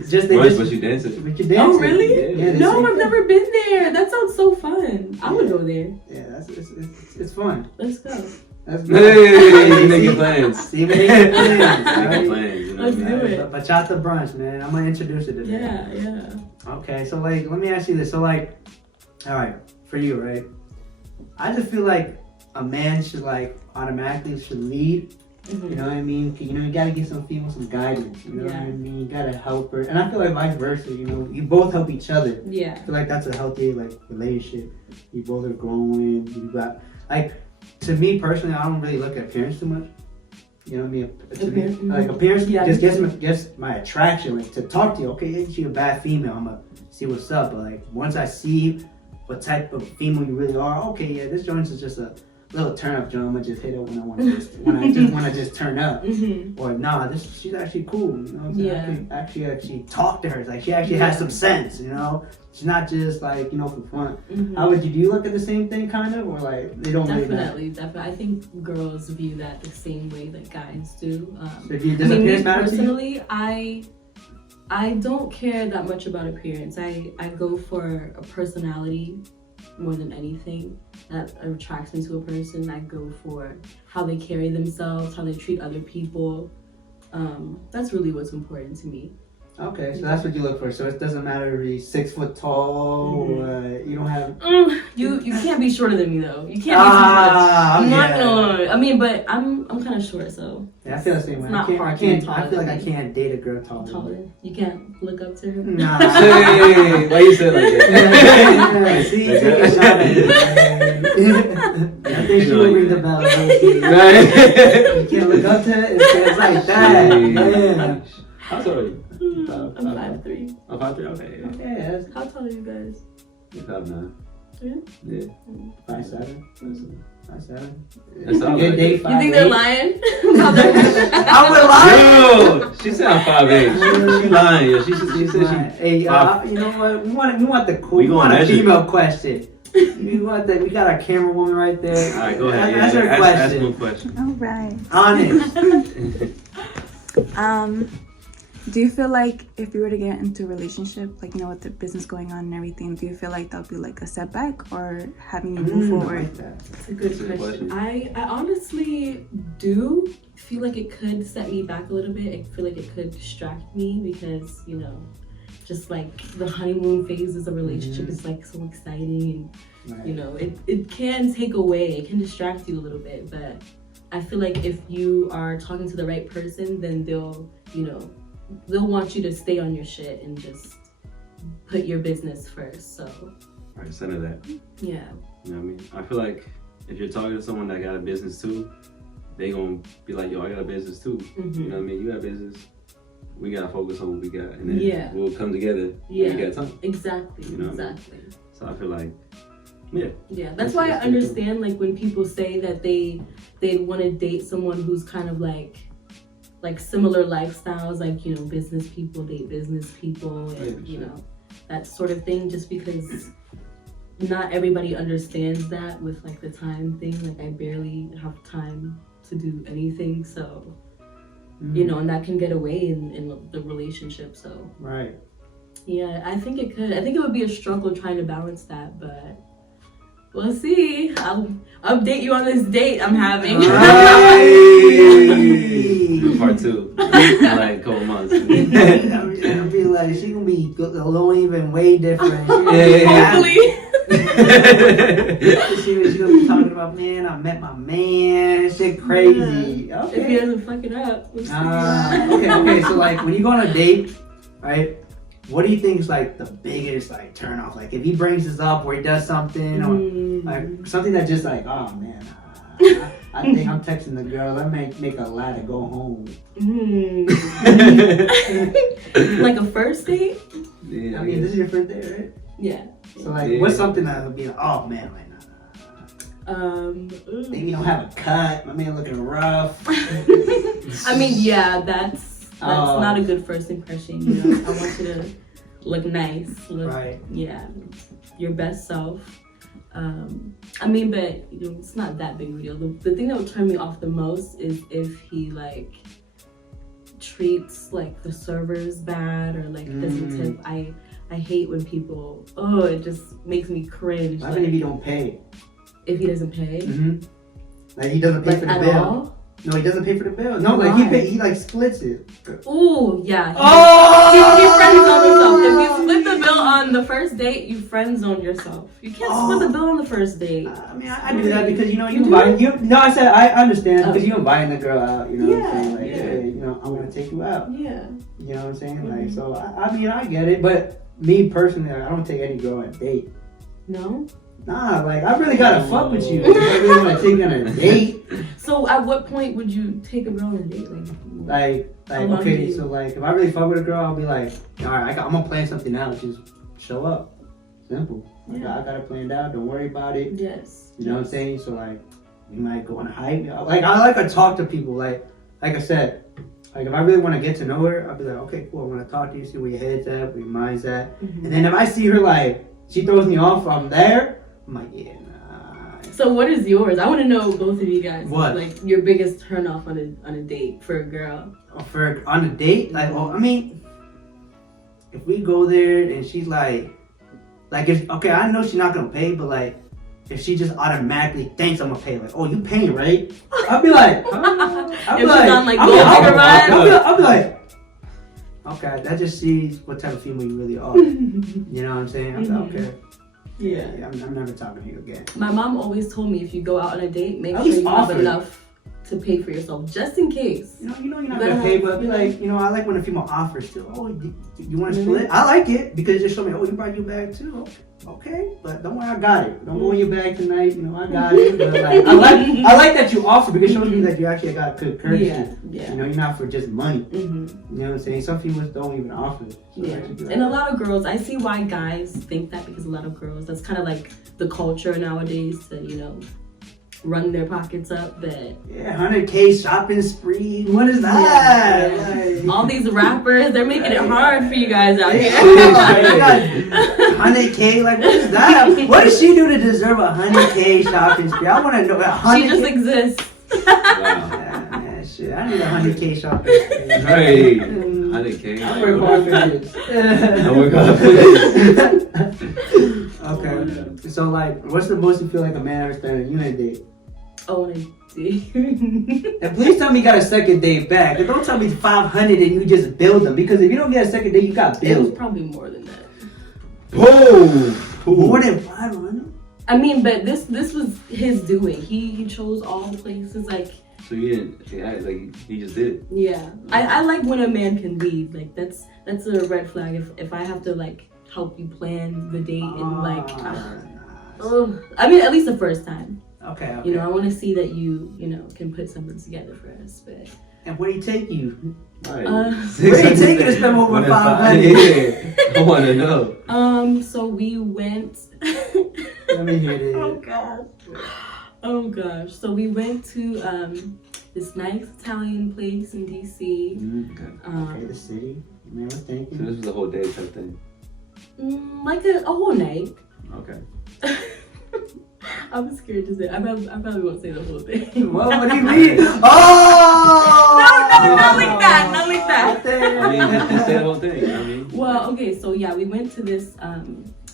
just What you dancing? What you dancing? Oh really? Yeah, no, I've never been there. That sounds so fun. I would go there. Yeah, it's fun. Let's go. Hey, making plans. See, making plans. Making plans. Let's do it. Bachata brunch, man. I'm gonna introduce it today. Yeah. Okay, so let me ask you this. So all right, for you, right? I just feel like a man should automatically should lead. You know what I mean? You gotta give some female some guidance. You know what I mean? You gotta help her, and I feel like vice versa. You both help each other. Yeah. I feel like that's a healthy relationship. You both are growing. You got to me personally, I don't really look at appearance too much. You know what I mean? To me, appearance just gets my attraction. To talk to you, okay, she's a bad female. I'm gonna see what's up. But once I see what type of female you really are, okay, yeah, this joint is just a little turn up joint, I'm gonna just hit it when I just want to just turn up. Or nah, she's actually cool. You know what I'm saying? I can actually talk to her. Like she actually has some sense. You know, she's not just like for fun. How would you? Do you look at the same thing kind of, or like they don't? Definitely. I think girls view that the same way that guys do. So me personally, I don't care that much about appearance. I go for a personality more than anything that attracts me to a person. I go for how they carry themselves, how they treat other people. That's really what's important to me. Okay, so that's what you look for. So it doesn't matter if you're 6 foot tall, or you don't have. You can't be shorter than me though. You can't be too much. I'm not gonna. I mean, but I'm kind of short, so. Yeah, I feel the same way. I can't. I feel like I can't date a girl taller. You can't look up to her. Nah. Hey, why you say like that? See, take a shot at it. I think she will ring the bell. You can't look up to her. It's like that. Yeah. How tall are you? I'm 5'3". I'm 5'3". Okay. Yeah. How tall are you guys? You're 5'9". Yeah. 5'7". 5'7". That's all. Good day. You think they're lying? I would lie. Yo, she said I'm 5'8". She lying. Yo. She said she. Hey, you know what? We want the cool. We want a female question. We got our camera woman right there. All right, go ahead. Ask her a question. Ask one question. All right. Honest. Do you feel like if you were to get into a relationship, like, with the business going on and everything, do you feel like that would be like a setback or having you move forward? That's a good question. I honestly do feel like it could set me back a little bit. I feel like it could distract me because, just like the honeymoon phase of a relationship is like so exciting and, it can take away, it can distract you a little bit. But I feel like if you are talking to the right person, then they'll want you to stay on your shit and just put your business first. So right, center that. Yeah. You know what I mean? I feel like if you're talking to someone that got a business too, they gonna be like, yo, I got a business too. You know what I mean? You got a business. We gotta focus on what we got, and then we'll come together when we got time. Exactly. You know exactly. I mean? So I feel like, yeah. That's why I understand like when people say that they want to date someone who's kind of like similar lifestyles, like business people date business people, and that sort of thing, just because not everybody understands that with like the time thing. Like I barely have time to do anything, so and that can get away in the relationship. So right. Yeah, I think it could. I think it would be a struggle trying to balance that, but we'll see. I'll update you on this date I'm having. Part 2. Like a couple months. I'll be like, she gonna be a little even way different. Hopefully. She gonna be talking about, man, I met my man. Shit crazy. Yeah. Okay. If he doesn't fuck it up. Okay. So like when you go on a date, right? What do you think is like the biggest like turn off? Like if he brings this up or he does something or like something that just like, oh man, I think I'm texting the girl. I might make a lie to go home. Like a first date? Yeah, I mean, this is your first date, right? Yeah. So like, what's something that would be like, oh man, like, maybe you don't have a cut. My man looking rough. I mean, yeah, that's not a good first impression. I want you to look nice, your best self. I mean, but it's not that big of a deal. The thing that would turn me off the most is if he like treats like the servers bad or like doesn't tip. I hate when people. It just makes me cringe. What if you don't pay? If he doesn't pay? Like he doesn't pay for the at bill. All? No, he doesn't pay for the bill. No, like he like splits it. Ooh, yeah. He friend zone himself. If you split the bill on the first date, you friend zone yourself. You can't split the bill on the first date. I mean, I do that because you invite you. No, I said I understand because you're inviting the girl out. You know what I'm saying? Like, hey, I'm gonna take you out. Yeah. You know what I'm saying? Like, so I mean, I get it, but me personally, I don't take any girl on a date. No. Nah, like I really gotta fuck with you. I really wanna take you on a date. So at what point would you take a girl on a date? Like okay, so like if I really fuck with a girl, I'll be like, all right, I'm gonna plan something out. Just show up. Simple. Like, I got it planned out. Don't worry about it. Yes. You know what I'm saying? So like, we might go on a hike. Like I like to talk to people. Like I said, like if I really want to get to know her, I'll be like, okay, cool. I want to talk to you, see where your head's at, where your mind's at. And then if I see her like she throws me off, I'm there. I'm like, yeah, nah. So what is yours? I want to know both of you guys. What? Like your biggest turn off on a date for a girl. For on a date, like, I mean, if we go there and she's like if okay, I know she's not gonna pay, but like if she just automatically thinks I'm gonna pay, like, oh, you paying, right? I'll be like, huh? I'll be like, okay, that just sees what type of female you really are. You know what I'm saying? I'm like, okay. Yeah, I'm never talking to you again. My mom always told me if you go out on a date, make At sure least you offer. have enough to pay for yourself, just in case. You know you're not gonna pay, but be like, I like when a female offers to, oh, you want to split? I like it because it just show me, oh, you brought your bag too. Okay, but don't worry, I got it. Don't go in your bag tonight. I got it. But like, I like that you offer because it shows me that you actually got good courtesy. Yeah. You're not for just money. Mm-hmm. You know what I'm saying? Some people don't even offer. So Yeah, and a lot of girls, I see why guys think that, because a lot of girls, that's kind of like the culture nowadays to, run their pockets up. But yeah, 100K shopping spree. What is that? Yeah. Like, all these rappers, they're making it hard for you guys out here. 100K, like, what is that? What does she do to deserve 100K shopping spree? I want to know. 100K? She just exists. Wow. Yeah, shit. I need 100K shopping spree. Right. 100K. I work hard for this. I work hard for this. Okay. So, like, what's the most you feel like a man ever spent on you on a date? Oh, and I did. And please tell me you got a second date back. And don't tell me 500 and you just build them. Because if you don't get a second date, you got It was bills. probably more than that. Whoa! More than 500? I mean, but this was his doing. He chose all the places. Like, So you didn't, like, he just did it. yeah, I like when a man can lead. Like that's a red flag. If I have to like help you plan the date and like, I mean, at least the first time. Okay. I want to see that you can put something together for us. But And where do you take you? Right. Where do you take you to spend over 500? Yeah, I want to know. So we went. Let me hear this. Oh gosh. So we went to this nice Italian place in DC. Okay. The city. Man, what's So thinking? this was a whole day type thing. Like a whole night. Okay. I was scared to say. I probably won't say the whole thing. What do you mean? Oh! No, not like that. Not like that. I mean, just say the whole thing. I mean. Well, okay. So yeah, we went to this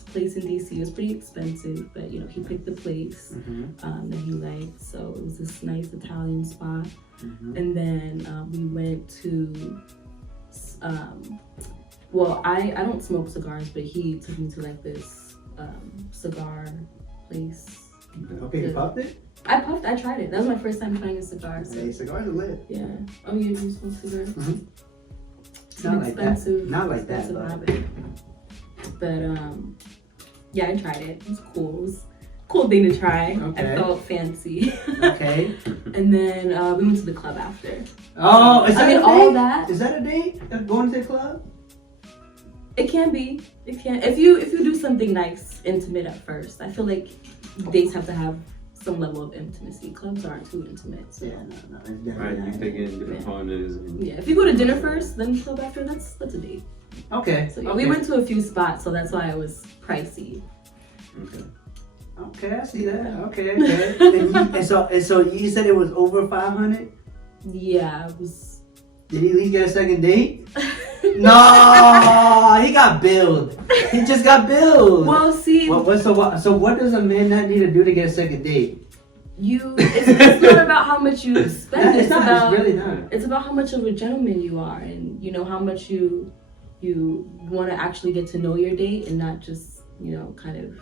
place in DC. It was pretty expensive, but he picked the place that he liked. So it was this nice Italian spot. And then we went to well, I don't smoke cigars, but he took me to like this cigar place. Okay, you popped it? I tried it. That was my first time trying a cigar. So. Hey, cigars are lit. Yeah. Oh, you smoke cigars? It's Not an like that. expensive, Not like that, expensive but- habit. But yeah, I tried it. It was cool. It was a cool thing to try. Okay. I felt fancy. Okay. And then we went to the club after. Oh, is that I mean, a all date? that. Is that a date? Going to the club? It can be. It can. If you do something nice, intimate at first. I feel like dates have to have some level of intimacy. Clubs aren't too intimate. So. Yeah, no, it's definitely Right, you not. take in different partners. And... Yeah, if you go to dinner first, then club after, that's a date. Okay. So yeah, okay. we went to a few spots, so that's why it was pricey. Okay. Okay, I see that. Okay. and so you said it was over 500? Yeah, it was. Did he at least get a second date? No, he got billed. He just got billed. Well, see, So what does a man not need to do to get a second date? it's not about how much you spend. It's about really not. It's about how much of a gentleman you are, and how much you want to actually get to know your date, and not just kind of.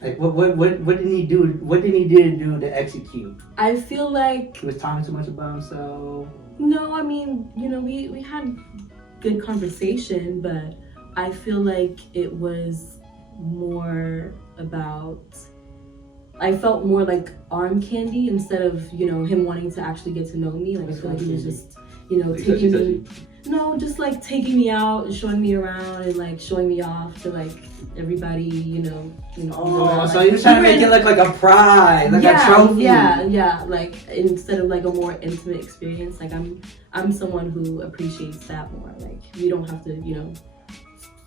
Like what did he do? What did he do to execute? I feel like He was talking too much about himself. no. I mean, we had good conversation, but I feel like it was more about. I felt more like arm candy instead of him wanting to actually get to know me. Like I feel like he was just you know, Like taking touchy, me. No, just like taking me out and showing me around and like showing me off to like everybody, you know. Oh, so like, you're trying to make it look like a prize, like a trophy. Yeah. Like instead of like a more intimate experience, like I'm someone who appreciates that more. Like we don't have to, you know,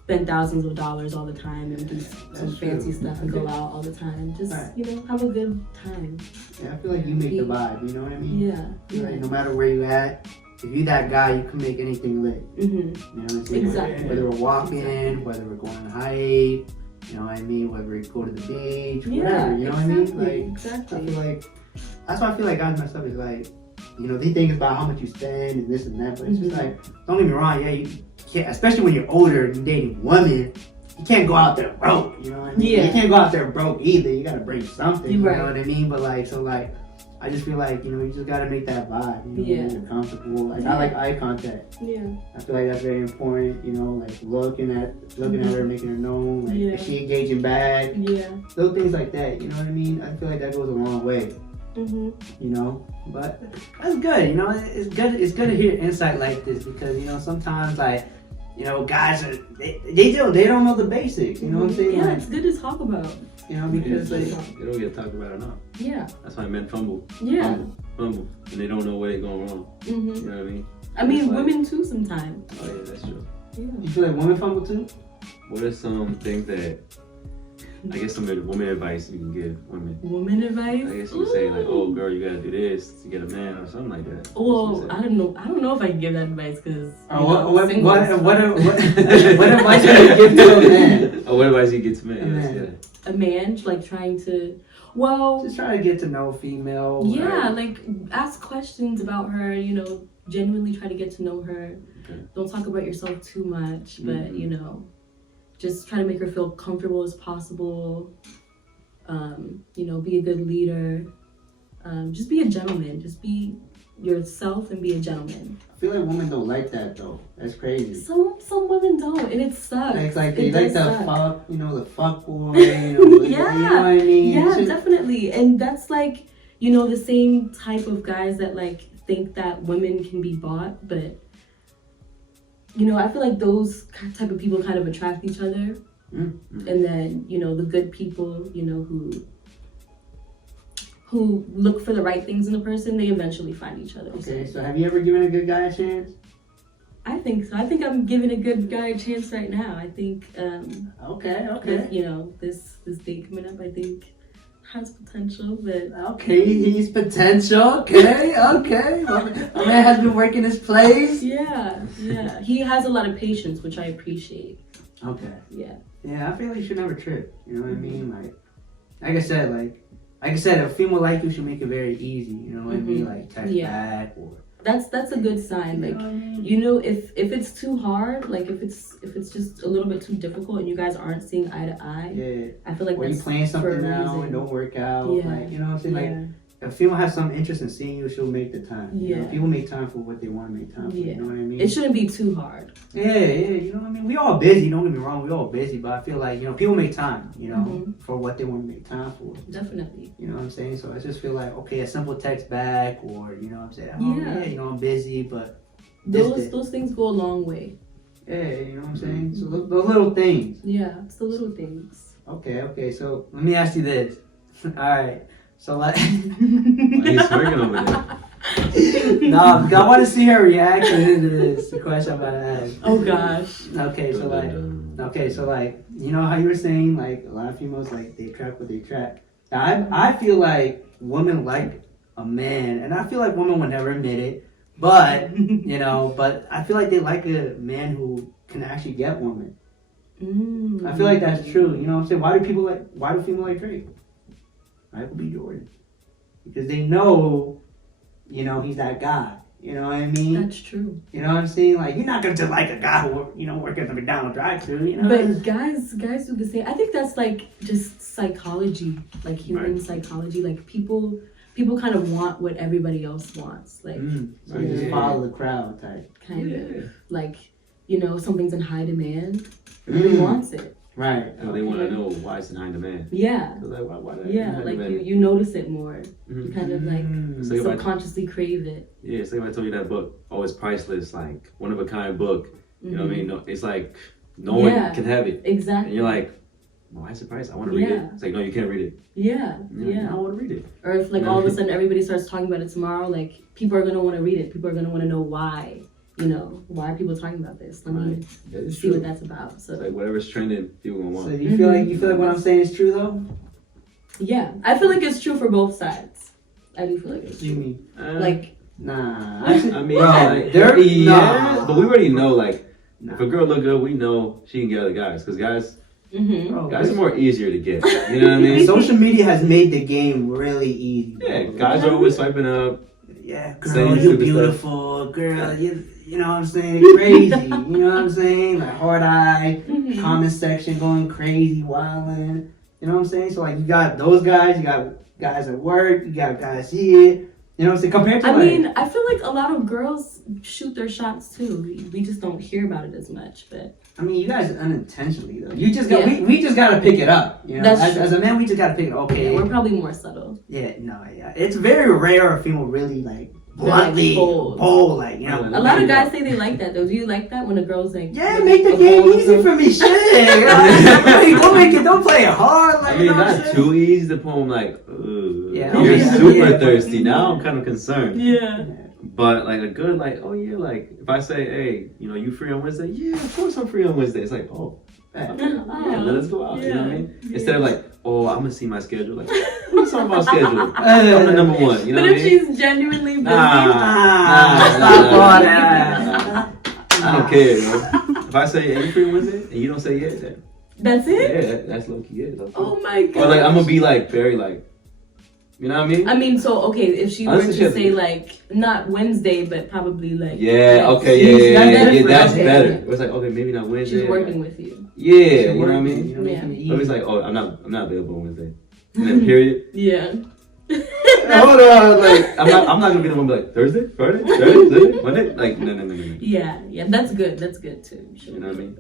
spend thousands of dollars all the time and do some fancy stuff and go out all the time. Just you know, have a good time. Yeah, I feel like you make the vibe. You know what I mean? Yeah. Like, no matter where you at, if you that guy, you can make anything lit. Mm-hmm. You know what I'm saying? Exactly. Whether we're walking, whether we're going on a hike, you know what I mean? Whether we go to the beach, whatever. You know what I mean? Like, exactly. I feel like that's why I feel like guys mess up is like, you know, they think about how much you spend and this and that, but it's just like, don't get me wrong, yeah, you can't, especially when you're older and you're dating women, you can't go out there broke, you know what I mean? Yeah. You can't go out there broke either. You gotta bring something, you Right. know what I mean? But like, so like, I just feel like, you know, you just gotta make that vibe, you know, Yeah. you're comfortable. Like, I like eye contact. Yeah. I feel like that's very important, you know, like looking at her, making her known, like, Yeah. is she engaging back? Yeah. Little things like that, you know what I mean? I feel like that goes a long way. Mm-hmm. You know, but that's good. You know, it's good. It's good to hear insight like this because you know sometimes like you know guys are they don't know the basics. You know what I'm saying? Yeah, like, it's good to talk about. you know because like, They don't get talked about enough. Yeah. That's why men fumble. Yeah. Fumble. And they don't know where they're going wrong. Mm-hmm. You know what I mean? I mean, It's like- women too sometimes. Oh yeah, that's true. Yeah. you feel like women fumble too. What are some things that I guess some women advice you can give women? Woman advice? I guess you could say like, oh girl, you gotta do this to get a man or something like that. Well, I don't know if I can give that advice because What advice would you give to a man? Oh, what advice you get to men? A Yes, man. a man like trying to, well, Just try to get to know a female. yeah, like ask questions about her, you know, genuinely try to get to know her. Okay. Don't talk about yourself too much, but Mhm. you know, just try to make her feel comfortable as possible. You know, be a good leader. Just be a gentleman. Just be yourself and be a gentleman. I feel like women don't like that though. That's crazy. Some women don't, and it sucks. It's like they It like does the suck. fuck, you know, the fuck boy, you know, Yeah. you know what I mean? Yeah, It's just- definitely. And that's like, you know, the same type of guys that like think that women can be bought, but you know, I feel like those type of people kind of attract each other. Mm-hmm. And then, you know, the good people, you know, who look for the right things in a person, they eventually find each other. Okay, so have you ever given a good guy a chance? I think so. I think I'm giving a good guy a chance right now. I think Okay. with, you know, this date coming up, I think has potential, but Okay, he's potential. Okay. My man has been working his place. yeah, he has a lot of patience, which I appreciate. Okay. Yeah. Yeah, I feel like you should never trip. You know what I mean? Like I said, a female like you should make it very easy. You know what I mean? Like text back or. That's a good sign. Like, you know, if it's too hard, like if it's just a little bit too difficult and you guys aren't seeing eye to eye, Yeah. I feel like Or you that's playing for a something now reason. and don't work out. Yeah. Like, you know what I'm saying? Yeah. Like, if a female has some interest in seeing you, she'll make the time. You know, Yeah. people make time for what they want to make time for. Yeah. You know what I mean? It shouldn't be too hard. Yeah, you know what I mean? We all busy, don't get me wrong, we all busy, but I feel like, you know, people make time, you know, Mhm. for what they want to make time for. Definitely. You know what I'm saying? So I just feel like, okay, a simple text back or, you know what I'm saying? Oh, Yeah. you know, I'm busy, but this. Those things go a long way. Yeah, you know what I'm saying? So those little things. Yeah, it's the little things. Okay, so let me ask you this. Alright, so like... He's smirking over there. No, I want to see her reaction to this, the question I'm about to ask. Oh gosh. Okay, so like, you know how you were saying, like, a lot of females, like, they attract what they attract. Now, I feel like women like a man, and I feel like women would never admit it, but, you know, but I feel like they like a man who can actually get women. I feel like that's true, you know what I'm saying? Why do females like Drake? Michael B. Jordan. Because they know, you know, he's that guy. You know what I mean? That's true. You know what I'm saying? Like, you're not gonna just like a guy who, you know, work at the McDonald's drive-thru, you know? But guys do the same. I think that's like just psychology, like human psychology. Like people kind of want what everybody else wants. Like So you just follow the crowd type. kind of like, you know, something's in high demand. Everybody wants it. Right. You know, they want to know why it's in high demand. Yeah. So like, why that? Yeah, like you notice it more. You kind of like So if I- subconsciously crave it. Yeah, say if I told you that book, oh, it's priceless, like one of a kind book. You know what I mean? No, it's like no one can have it. Exactly. And you're like, well, why is it priceless? I want to read it. It's like, no, you can't read it. Yeah. I don't want to read it. Or if like all of a sudden everybody starts talking about it tomorrow, like people are gonna want to read it. People are gonna want to know why. You know, why are people talking about this? Let me see what that's about. So it's like whatever's trending, people gonna want. So you feel like what I'm saying is true though? yeah, I feel like it's true for both sides. I do feel like it's You true. mean? Like Nah. I mean, bro, like, nah. but we already know, like, Nah. if a girl look good, we know she can get other guys, because guys Bro, are more easier to get. You know what I mean? Social media has made the game really easy. Yeah, bro. guys are always swiping up. Yeah, Saying girl, you stupid beautiful. Girl, you know what I'm saying? It's crazy. You know what I'm saying? Like hard eye, comment section going crazy, wilding. You know what I'm saying? So like you got those guys, you got guys at work, you got guys here. You know what I'm saying? Compared to I feel like a lot of girls shoot their shots too. We just don't hear about it as much, but I mean, you guys unintentionally though. You just got we just gotta pick it up. You know, as a man, we just gotta pick it up. Okay, we're probably more subtle. Yeah, it's very rare a female really like bluntly bold, like, you know. A lot of guys say they like that though. Do you like that when a girl's like, yeah, make the game easy for me, shit. Don't play it hard. Like, I mean, not too easy to pull them like, yeah, you're super thirsty. Now I'm kind of concerned. Yeah. But like a good, like, oh yeah, like if I say, hey, you know, you free on Wednesday? Yeah, of course I'm free on Wednesday. It's like, oh, let us go out. You know what I mean? Instead of like, oh, I'm gonna see my schedule. Like, what are you talking about schedule? I'm the number one. You know but what I mean? if she's genuinely busy, stop all that. I don't care, you know. If I say, hey, you free Wednesday, and you don't say yeah, then that's it. yeah, that's low key. Yeah, Oh my god. Or like I'm gonna be like very like, you know what I mean? I mean, so okay, if she were Honestly, to say like not Wednesday, but probably like yeah, like, okay, yeah, that's okay. better. It's like, okay, maybe not Wednesday. she's working with you. Yeah, you know what I mean? Yeah. But it's like, oh, I'm not available on Wednesday. And then period. Yeah. Hold on, like I'm not gonna get them and be like Thursday, Friday, Saturday, Monday. Like no. Yeah, that's good. That's good too. You know what I mean?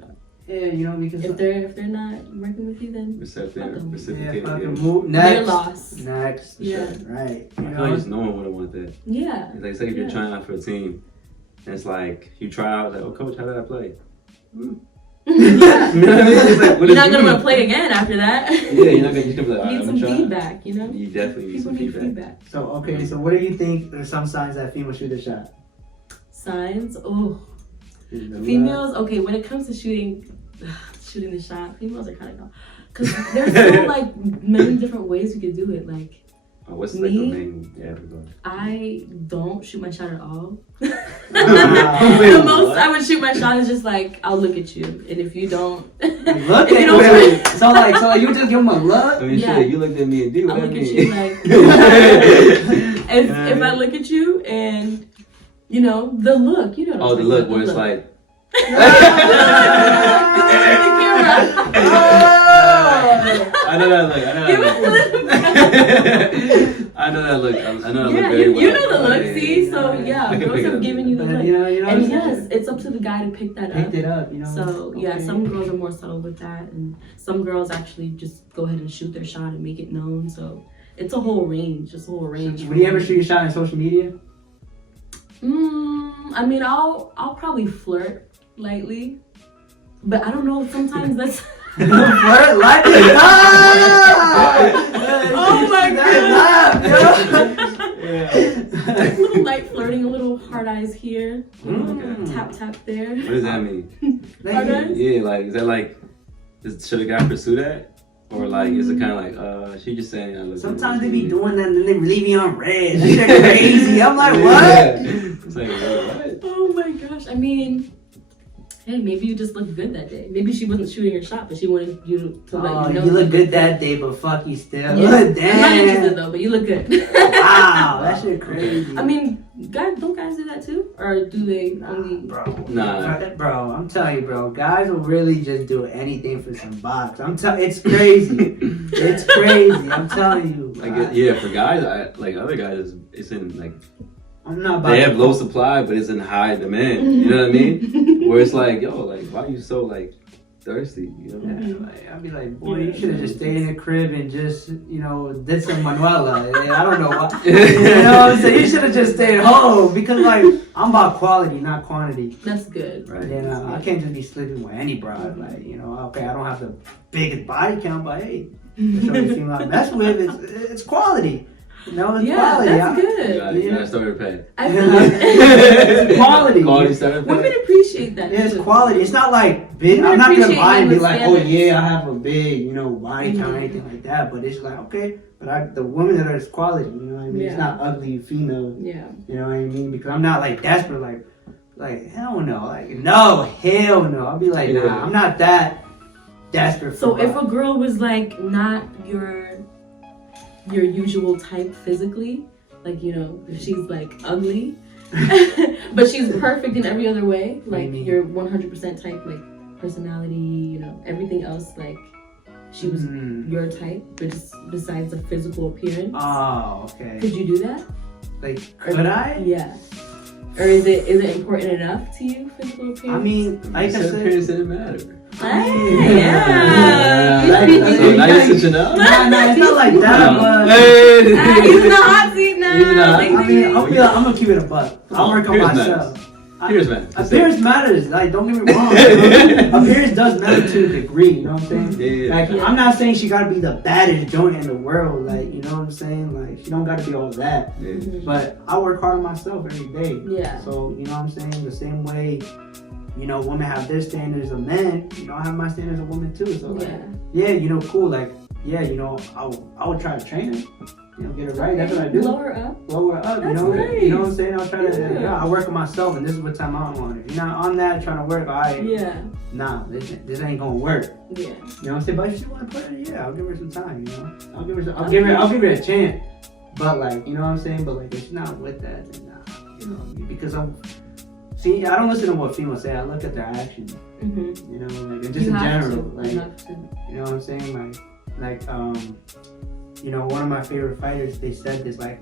Yeah, you know, because if they're not working with you, then Reciprocate. move next. They're lost. Next. Yeah. Right. I feel like just no one would have wanted that. Yeah. It's like, say if you're trying out for a team, and it's like you try out, like, oh coach, how did I play? Yeah. You know what I mean? It's like, You're not gonna want to play again after that. Yeah, you're not gonna. You're gonna be like, need some feedback, you know. You definitely need People some need feedback. So okay, so what do you think are some signs that females shoot a shot? Signs. Oh, females. Okay, when it comes to shooting the shot, females are kind of because there's so like many different ways you could do it. Like what's like the main? Yeah, I don't shoot my shot at all. Wow. The most I would shoot my shot is just like I'll look at you, and if you don't, Look if you don't at me. So like you just give them a look. I mean, Yeah. shit, you looked at me and do I'll what I look at mean. you like if I look at you and you know the look, you know. Oh, the look where it's like. I know that look. I know that look. I know that look very well. You know the look. See, Yeah. so yeah, I can girls pick it have up. given you the look. You know And yes, it's up to the guy to pick that up. Picked it up, you know. So yeah, Okay. some girls are more subtle with that, and some girls actually just go ahead and shoot their shot and make it known. So it's a whole range, just a whole range. Would you ever shoot your shot on social media? I mean, I'll probably flirt lightly, but I don't know. Sometimes that's. Flirt like Oh my god! Yeah. A little light flirting, a little hard eyes here, Okay. tap tap there. What does that mean? Hard eyes? Yeah, like is that like, should a guy pursue that, or like is it kind of like she just saying? I look Sometimes good. they be doing that and then they leave me on red. That shit crazy. I'm like, what? It's like what? Oh my gosh! I mean, hey, maybe you just looked good that day. Maybe she wasn't shooting your shot, but she wanted you to let you know. You look good that day, but fuck you still. Yeah. Damn. I'm not interested though, but you look good. Wow, that shit crazy. I mean, don't guys do that too, or do they only? Bro, I'm telling you, bro. Guys will really just do anything for some box. It's crazy. It's crazy. I'm telling you. Like yeah, for guys, like other guys, it's in like. I'm not. About They have low supply, but it's in high demand. You know what I mean? Where it's like, yo, like, why are you so like thirsty. You know? Yeah, like, I'd be like, boy, you should have just stayed in the crib and just, did some Manuela. I don't know why. You know what I'm saying? You should have just stayed home because, like, I'm about quality, not quantity. That's good. Right. I can't just be sleeping with any broad. Like, okay, I don't have the biggest body count, but hey, the female I mess with, it's quality. It's quality. That's good. You gotta start with pay. I feel like It's quality. Quality started with women appreciate that. Yeah, it's too. quality. It's not like big. Women I'm not gonna appreciate lie and be like, oh standards. yeah, I have a big, body count or anything like that. But it's like, okay, but the women that are is quality. You know what I mean? Yeah. It's not ugly female. Yeah. You know what I mean? Because I'm not like desperate. Like hell no. Like no, hell no. I'll be like, nah, I'm not that desperate. So for if a girl was like not your usual type physically, like if she's like ugly, but she's perfect in every other way, like your 100% type, like personality, everything else, like she was your type, but just besides the physical appearance. Oh, okay. Could you do that? Like, could I? Yeah. Or is it important enough to you, physical appearance? I mean, like I said, appearance didn't matter. Hey, yeah. Now you're switching up? Nah, it's not like that, but... He's in the hot seat now. He's in the hot- I mean, I'm gonna keep it a buck. I'll work on Appearance myself. Appearance matters. Appearance matters. Like, don't get me wrong. Appearance does matter to a degree. You know what I'm saying? Yeah. Like, I'm not saying she gotta be the baddest joint in the world. Like, you know what I'm saying? Like, she don't gotta be all that. Yeah. But I work hard on myself every day. Yeah. So, you know what I'm saying? The same way, women have their standards of men, I have my standards of women too. So, like, cool. Like, I would try to train her. Get it right. That's what I do. Blow her up. Blow her up. That's nice. You know what I'm saying? I'll try to. I work on myself, and this is what time I'm on. If you're not on that, trying to work, Yeah. nah, this ain't gonna work. Yeah. You know what I'm saying? But if she want to put it, I'll give her some time. I'll give her a chance. But like, you know what I'm saying? But like, if she's not with that, then nah. Because I don't listen to what females say. I look at their actions. Mm-hmm. Like just in general, like, you have to. you know what I'm saying? Like, one of my favorite fighters, they said this, like,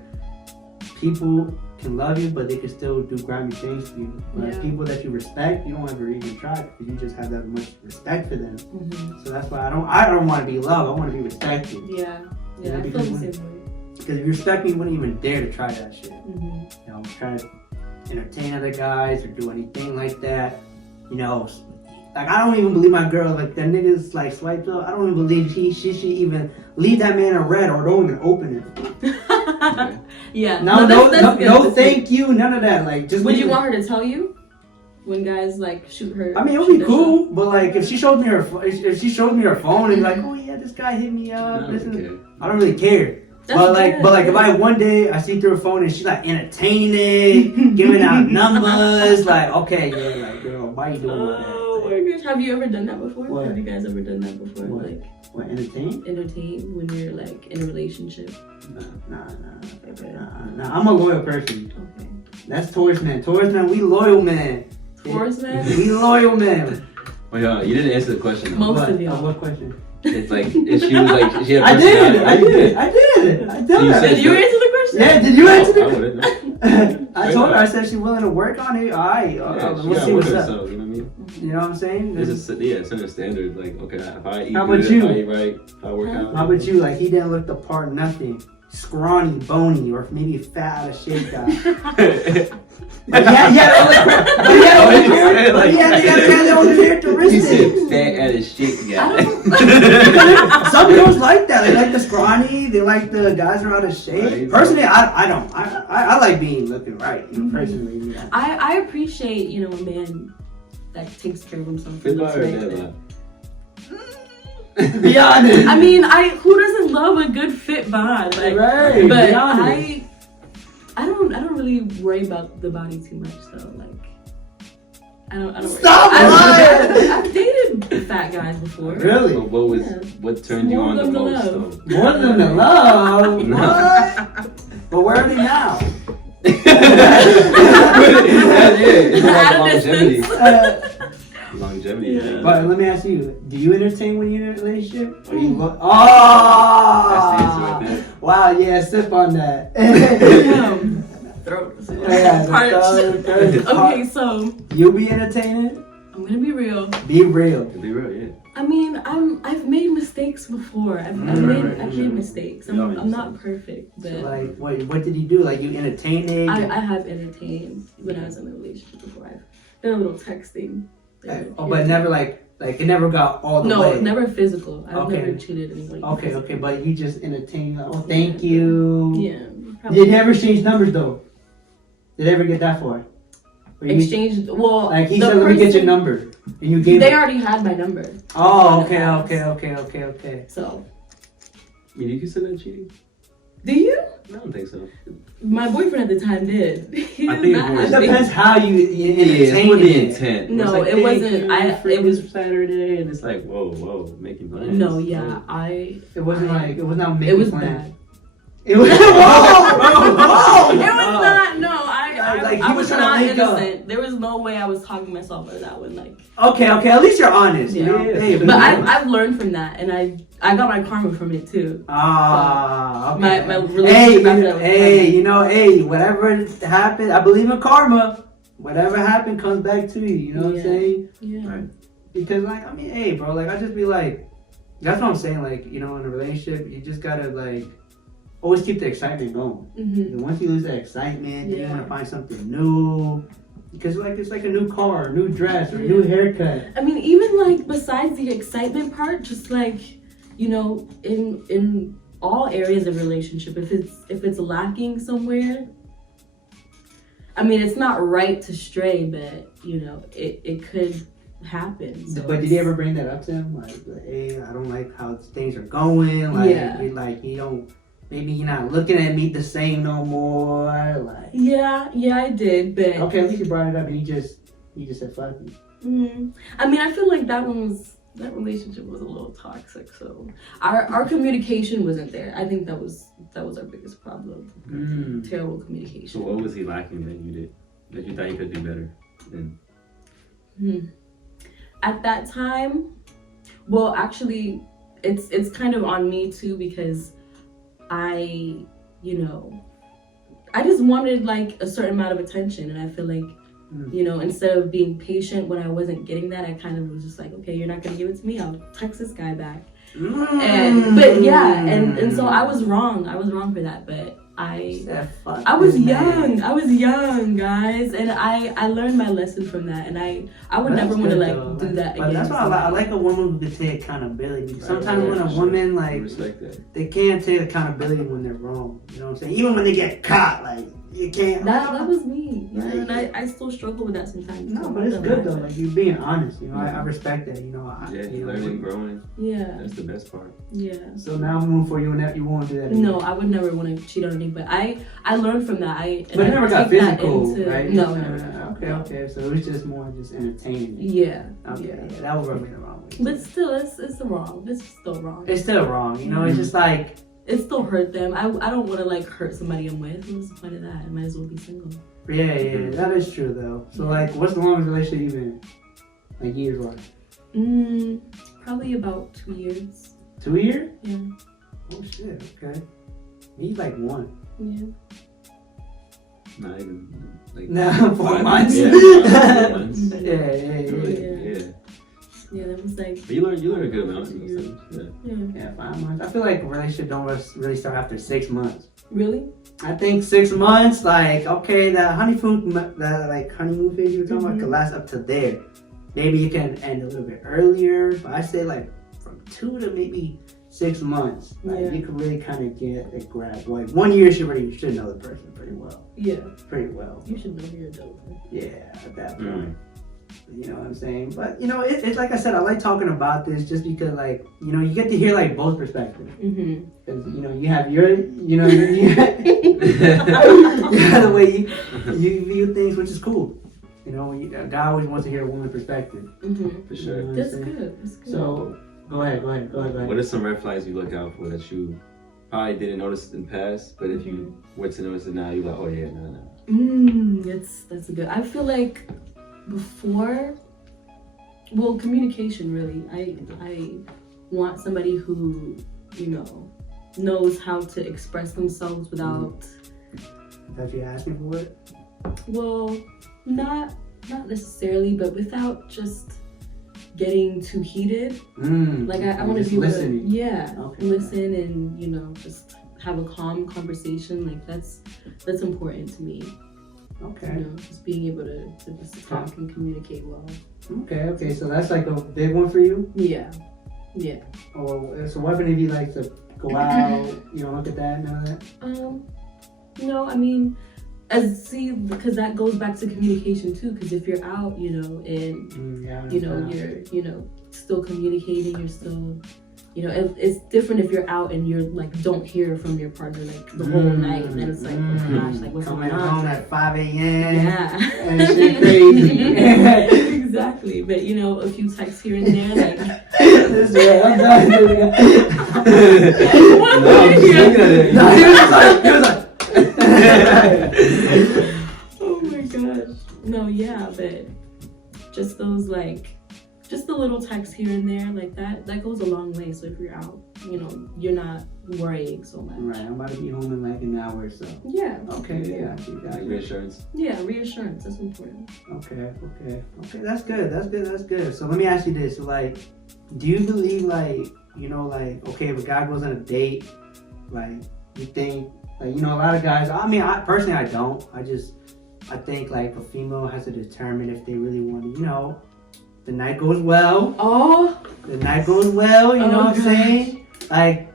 people can love you, but they can still do grimy things to you. But people that you respect, you don't ever even try because you just have that much respect for them. Mm-hmm. So that's why I don't want to be loved. I want to be respected. Yeah. You know, I feel the same way. Because if you respect me, you wouldn't even dare to try that shit. Mm-hmm. Try to entertain other guys or do anything like that. Like, I don't even believe my girl, like, that nigga's, like, swiped up. I don't even believe she should even leave that man in red or don't even open it. Yeah. No, thank you, none of that. Like, just would you want her to tell you when guys, like, shoot her? I mean, it would be cool, but, like, if she showed me her phone and be like, oh, yeah, this guy hit me up, I don't really care. But like, if I one day I see through her phone and she's like entertaining, giving out numbers, like, okay, yeah, like, girl, why you doing that? Oh my gosh, have you ever done that before? What? Have you guys ever done that before? What? Like, What, entertain? Entertain when you're like in a relationship? Nah. I'm a loyal person. Okay. That's Taurus man. Taurus man, we loyal man. Taurus man? We loyal man. Well, yeah, you didn't answer the question. Though. Most of y'all. What question? It's like, if she was like, she had I did. So you said- Did you answer the question? Yeah, did you answer I the wouldn't. I told her, I said she's willing to work on it. Alright, we'll see what's up. So, you know what I mean? You know what I'm saying? It's a certain standard. Like, okay, if I eat How good, about you? if I eat right, if I work out. How about you? Like, he didn't look the part, nothing. Scrawny, bony, or maybe fat out of shape guy. But he had all the He characteristics. said fat out of shape guy. Some girls like that. They like the scrawny. They like the guys who are out of shape. Right. Personally, I don't. I like being looking right. Personally, I appreciate, a man that takes care of himself. Fit looks by or right dead fit. by? Be honest. I mean, who doesn't love a good fit bod? Like, Right. But Be honest. I don't really worry about the body too much though. Like, I don't worry. Stop lying! I've dated fat guys before. Really? So what turned you on the most? Though? More than the love. No. What? But where are they now? It's like At a longevity. distance. Longevity. Yeah. But let me ask you: do you entertain when you're in a relationship? Or you look? Oh! That's the answer right there. Wow! Yeah, sip on that. Throat. Yeah, Parched. the third Okay, so you'll be entertaining. I'm gonna be real. Be real. Be real, yeah. I mean, I've made mistakes before. I've made mistakes. I'm not perfect, but So like, what did you do? Like, you entertained it? I have entertained when I was in a relationship before. I've done a little texting. But never like it never got all the way. No, never physical. I've Okay. never cheated anybody. Okay, but you just entertained. Like, oh, thank you. Yeah. You never exchanged numbers though. Did they ever get that far? Exchanged. Well, like he said, let me get your number, and you gave. They already had my number. Oh, okay. So. You consider that cheating? Do you? I don't think so. My boyfriend at the time did. He I did think not it was- have It depends how you It's entertain with the it. intent. No, It's like, it hey, wasn't. It was. Saturday, and it's like, whoa, making plans. No, yeah, It wasn't like it was not making It was plans. bad. It was. Whoa! It was not. No, Like, he I was was trying to not make up. innocent. There was no way I was talking myself out of that one. Like, Okay. At least you're honest. You know? Yeah. Hey, but I've learned from that, and I got my karma from it too. Okay. My relationship after that was hey, whatever happened, I believe in karma. Whatever happened comes back to you. You know what I'm saying? Yeah. Right. Because like, I mean, hey, bro, like I just be like, that's what I'm saying. Like, you know, in a relationship, you just gotta like always keep the excitement going. Mm-hmm. And once you lose that excitement, then you Yeah. want to find something new. Because like it's like a new car, a new dress, or a new haircut. I mean, even like besides the excitement part, just like, you know, in all areas of relationship, if it's lacking somewhere, I mean, it's not right to stray, but you know, it could happen. So But did you ever bring that up to him? Like, hey, I don't like how things are going. Like, you don't. Maybe you're not looking at me the same no more. Like, yeah, I did, but okay, at least you brought it up, and he just said fuck you. I mean, I feel like that relationship was a little toxic. So our communication wasn't there. I think that was our biggest problem. Terrible communication. So what was he lacking that you thought you could do better? At that time, well, actually, it's kind of on me too, because I just wanted like a certain amount of attention, and I feel like, you know, instead of being patient when I wasn't getting that, I kind of was just like, okay, you're not gonna give it to me, I'll text this guy back. And so I was wrong for that, but I was young, guys, and I learned my lesson from that, and I would never want to like do that again. But that's why I like a woman who can take accountability. Because sometimes when a woman like they can't take accountability when they're wrong. You know what I'm saying? Even when they get caught, like you can't. That was me, you know, and I still struggle with that sometimes. No, but it's good though. Like you being honest. You know, I respect that. You know, Learning, growing. Yeah, that's the best part. Yeah. So now moving forward, you won't do that anymore. No, I would never want to cheat on anybody. But I learned from that. But it never got physical, right? No, never. Okay. So it was just more entertaining. Yeah. Okay. Yeah, that would rub me the wrong way. But still, it's wrong. It's still wrong. It's still wrong. You know, it's just like. It still hurt them. I don't want to like hurt somebody I'm with. What's the point of that? I might as well be single. Yeah, that is true though. So like, what's the longest relationship you've been in? Like years wise? Probably about 2 years. 2 years? Yeah. Oh shit. Okay. Me like 1. Yeah. Not even like. No, 4 months. Yeah, 4 months. Yeah. Yeah, that was like. But you learn a good amount of those things. Yeah, 5 months. I feel like a relationship don't really start after 6 months. Really? I think 6 months, like, okay, that honeymoon phase you were talking about could last up to there. Maybe you can end a little bit earlier, but I say like from 2 to maybe 6 months. Like you can really kind of get a grasp. Like 1 year, you should know the person pretty well. Yeah. Pretty well. You should know your adult. Yeah, at that point. You know what I'm saying? But, you know, it's like I said, I like talking about this just because, like, you know, you get to hear, like, both perspectives. Because, you know, you have your, you know, you have the way you view things, which is cool. You know, a guy always wants to hear a woman's perspective. For sure. You know That's good. So, go ahead. What are some red flags you look out for that you probably didn't notice in the past, but if you were to notice it now, you're like, oh, yeah, no. That's good. I feel like before, well, communication really. I want somebody who, you know, knows how to express themselves without. That you asking for it? Well, not not necessarily, but without just getting too heated. Like I want to be able to, listen and, you know, just have a calm conversation. Like that's important to me. Okay. You know, just being able to just talk and communicate well. Okay. So that's like a big one for you? Yeah. Or it's a weapon if you like to go out, you don't look at that, none of that? No, I mean, because that goes back to communication too. Because if you're out, you know, and you're, you know, still communicating, you're still, you know, it's different if you're out and you're like don't hear from your partner like the whole night, and then it's like, oh my gosh, like what's going on? Home at 5 a.m. Yeah, and shit crazy. Exactly. But you know, a few texts here and there, like. This way, I'm done. He was like. Oh my gosh. No, yeah, but just those just the little texts here and there like that goes a long way. So if you're out, you know, you're not worrying so much. Right, I'm about to be home in like an hour or so. Yeah. Okay, yeah. Reassurance. Yeah, reassurance, that's important. Okay, that's good. So let me ask you this, like, do you believe like, you know, like, okay, if a guy goes on a date, like, you think, like, you know, a lot of guys, I mean, I personally don't. I think like a female has to determine if they really want to, you know, the night goes well. Oh. The night goes well, you know what I'm gosh. saying? Like,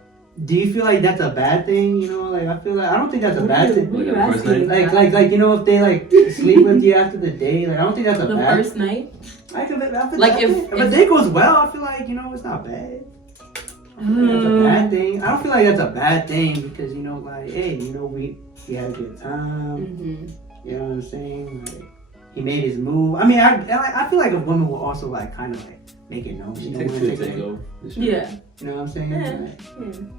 do you feel like that's a bad thing? You know, like, I don't think that's a bad thing. What are you asking? Like, you know, if they like sleep with you after the day, like, I don't think that's a the bad. first night. Like, If a day goes well, I feel like, you know, it's not bad. I don't think that's a bad thing. I don't feel like that's a bad thing because, you know, like, hey, you know, we had a good time. Mm-hmm. You know what I'm saying? Like, he made his move. I mean, I feel like a woman will also like kind of like make it known she don't want to take it. Yeah. You know what I'm saying? Yeah. Like,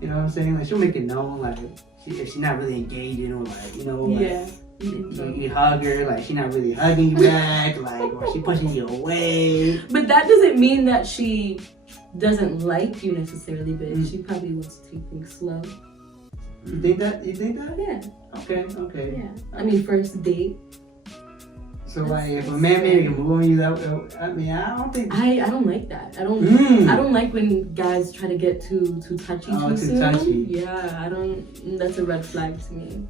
you know what I'm saying? Like, she'll make it known, like, if she's not really engaging or like, you know, like, you hug her, like, she's not really hugging you back, like, or she pushing you away. But that doesn't mean that she doesn't like you necessarily, but she probably wants to take things slow. You think that? Yeah. Okay. Yeah. I mean, first date. So like, if a man made a move on you, I mean, I don't think. I don't like that. I don't like when guys try to get too touchy too soon. Touchy. Yeah, I don't. That's a red flag to me.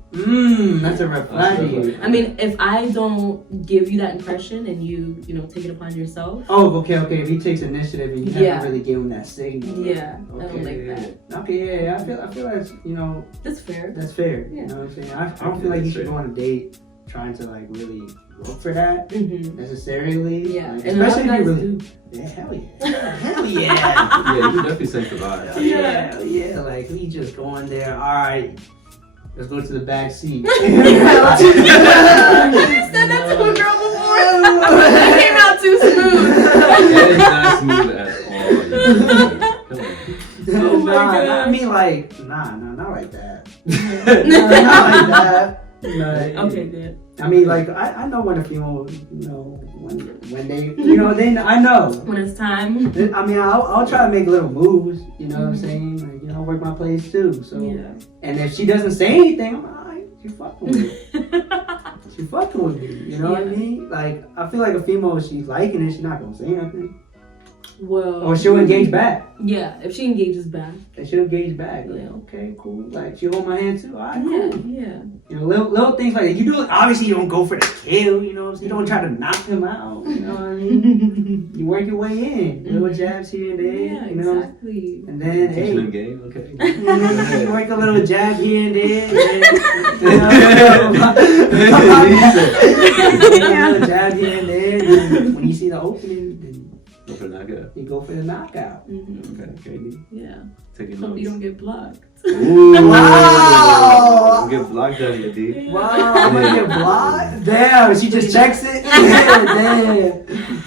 That's a red flag to you. I mean, if I don't give you that impression and you know, take it upon yourself. Oh, okay. If he takes initiative and you haven't really given him that signal. Yeah, okay, I don't like that. Okay, yeah. I feel like, you know. That's fair. That's fair. Yeah. You know what I'm saying? I don't feel like you should go on a date trying to like really look for that necessarily. Yeah, like, and especially if you really. Yeah, hell yeah. Hell yeah. Yeah, you definitely sense the vibe. Hell yeah. Like, we just going there. All right. Let's go to the back seat. You said that to a girl before. That came out too smooth. That is not smooth at all. Come on. Oh my God. I mean, like, not like that. Not like that. Okay, good. I mean, like, I know when a female, you know, when they, you know, then I know. When it's time. I mean, I'll try to make little moves, you know what I'm saying? Like, you know, work my plays too. So, and if she doesn't say anything, I'm like, all right, she fucking with me. She fucking with me, you know what I mean? Like, I feel like a female, if she's liking it, she's not gonna say nothing. Well. Or she'll engage back. Yeah, if she engages back. And she'll engage back. Like, okay, cool. Like, she hold my hand too. All right, cool. Yeah. You know, little things like that. You do it, obviously you don't go for the kill, you know, so you don't try to knock him out, you know what I mean? You work your way in. Little jabs here and there, you know. Exactly. And then, Teaching them game, okay. You work a little jab here and there. A little jab here and there. And when you see the opening, then Go for the knockout. you go for the knockout. Okay. Yeah. Taking Hope notes. you don't get blocked. Ooh. Wow. Get blocked out here, D. Wow, I'm gonna get blocked? Damn, she just checks it? Damn.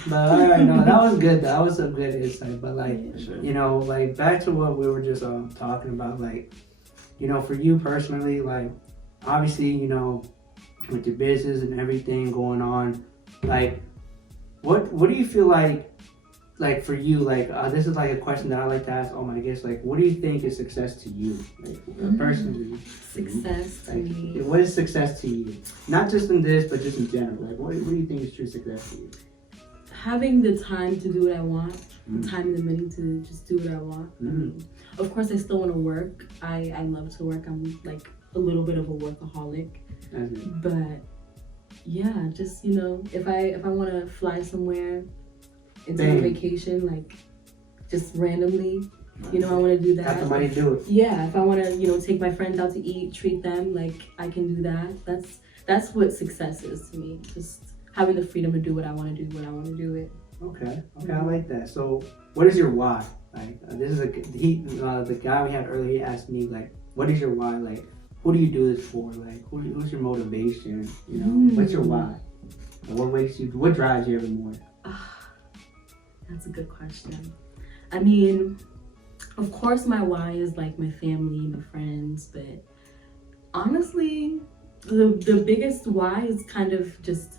But alright, no, that was good. That was some good insight. But like, you know, like back to what we were just talking about, like, you know, for you personally, like, obviously, you know, with your business and everything going on, like, what do you feel like like for you, like this is like a question that I like to ask all my guests. Like, what do you think is success to you, like personally? Success to me. What is success to you? Not just in this, but just in general. Like, what do you think is true success to you? Having the time to do what I want, the time and the money to just do what I want. I mean, of course, I still want to work. I love to work. I'm like a little bit of a workaholic, but yeah, just if I want to fly somewhere and take a vacation, like just randomly, I want to do that. Got the money to do it. Yeah, if I want to, take my friends out to eat, treat them, like I can do that. That's what success is to me. Just having the freedom to do what I want to do when I want to do it. Okay, I like that. So, what is your why? Like, this is the guy we had earlier. He asked me like, what is your why? Like, who do you do this for? Like, who's your motivation? What's your why? What drives you every morning? That's a good question. I mean, of course my why is like my family, my friends, but honestly, the biggest why is kind of just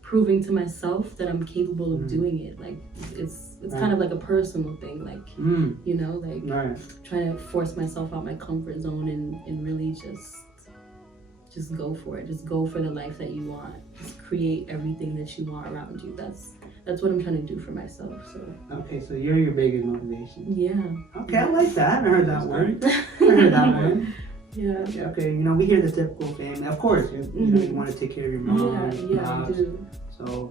proving to myself that I'm capable of doing it. Like it's kind of like a personal thing, like trying to force myself out my comfort zone and really just go for it. Just go for the life that you want. Just create everything that you want around you. That's what I'm trying to do for myself. So okay, so you're your biggest motivation. Yeah. Okay, I like that. I haven't heard that word. I heard that one. Yeah. Okay, we hear the typical family. Of course, you want to take care of your mom. Yeah, I do.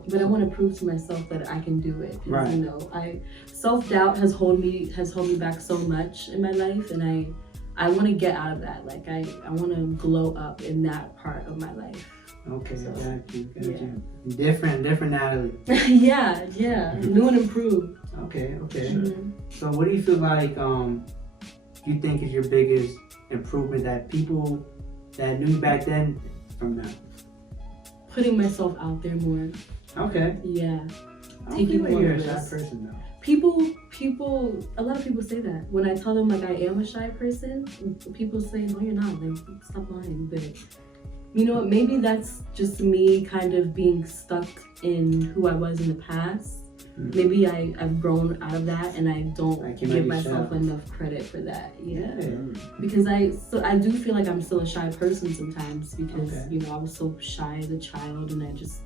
But I want to prove to myself that I can do it. Right. Self-doubt has held me back so much in my life, and I want to get out of that. Like I want to glow up in that part of my life. Okay, got you. Different Natalie. yeah, new and improved. Okay. So what do you feel like you think is your biggest improvement that people that knew you back then from now? Putting myself out there more. Okay. Yeah. I don't feel like you're a shy person though. A lot of people say that. When I tell them like I am a shy person, people say, no, you're not. Like, stop lying. But you know what? Maybe that's just me kind of being stuck in who I was in the past. Maybe I've grown out of that and I don't give myself enough credit for that. Yeah. Because I do feel like I'm still a shy person sometimes because, I was so shy as a child and I just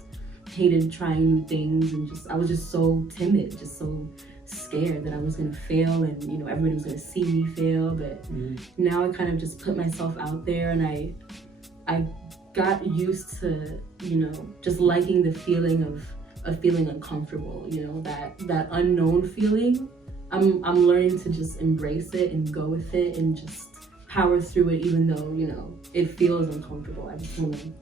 hated trying new things and I was just so timid, just so scared that I was going to fail and, everybody was going to see me fail. But now I kind of just put myself out there and I got used to, just liking the feeling of feeling uncomfortable, that unknown feeling. I'm learning to just embrace it and go with it and just power through it, even though, it feels uncomfortable. I just want to,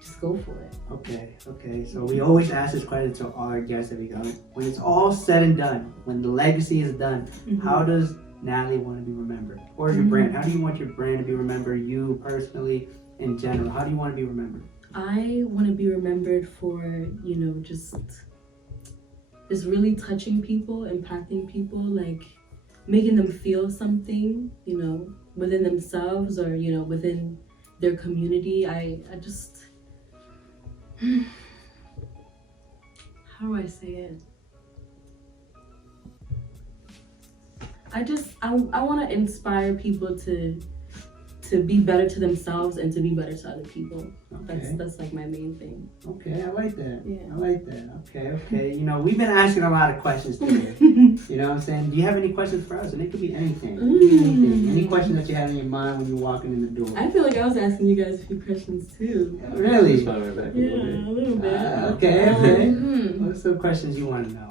just go for it. Okay. So we always ask this question to all our guests that we go. When it's all said and done, when the legacy is done, how does Natalie want to be remembered? Or your brand? How do you want your brand to be remembered, you personally, in general? How do you want to be remembered? I want to be remembered for, just really touching people, impacting people, like making them feel something, within themselves or, within their community. I just, how do I say it? I want to inspire people to be better to themselves and to be better to other people. Okay. That's like my main thing. Okay, I like that. Yeah. I like that. Okay. We've been asking a lot of questions today. You know what I'm saying? Do you have any questions for us? And it could be anything. Any questions that you have in your mind when you're walking in the door? I feel like I was asking you guys a few questions too. Really? Yeah, a little bit. Okay. What's some questions you want to know?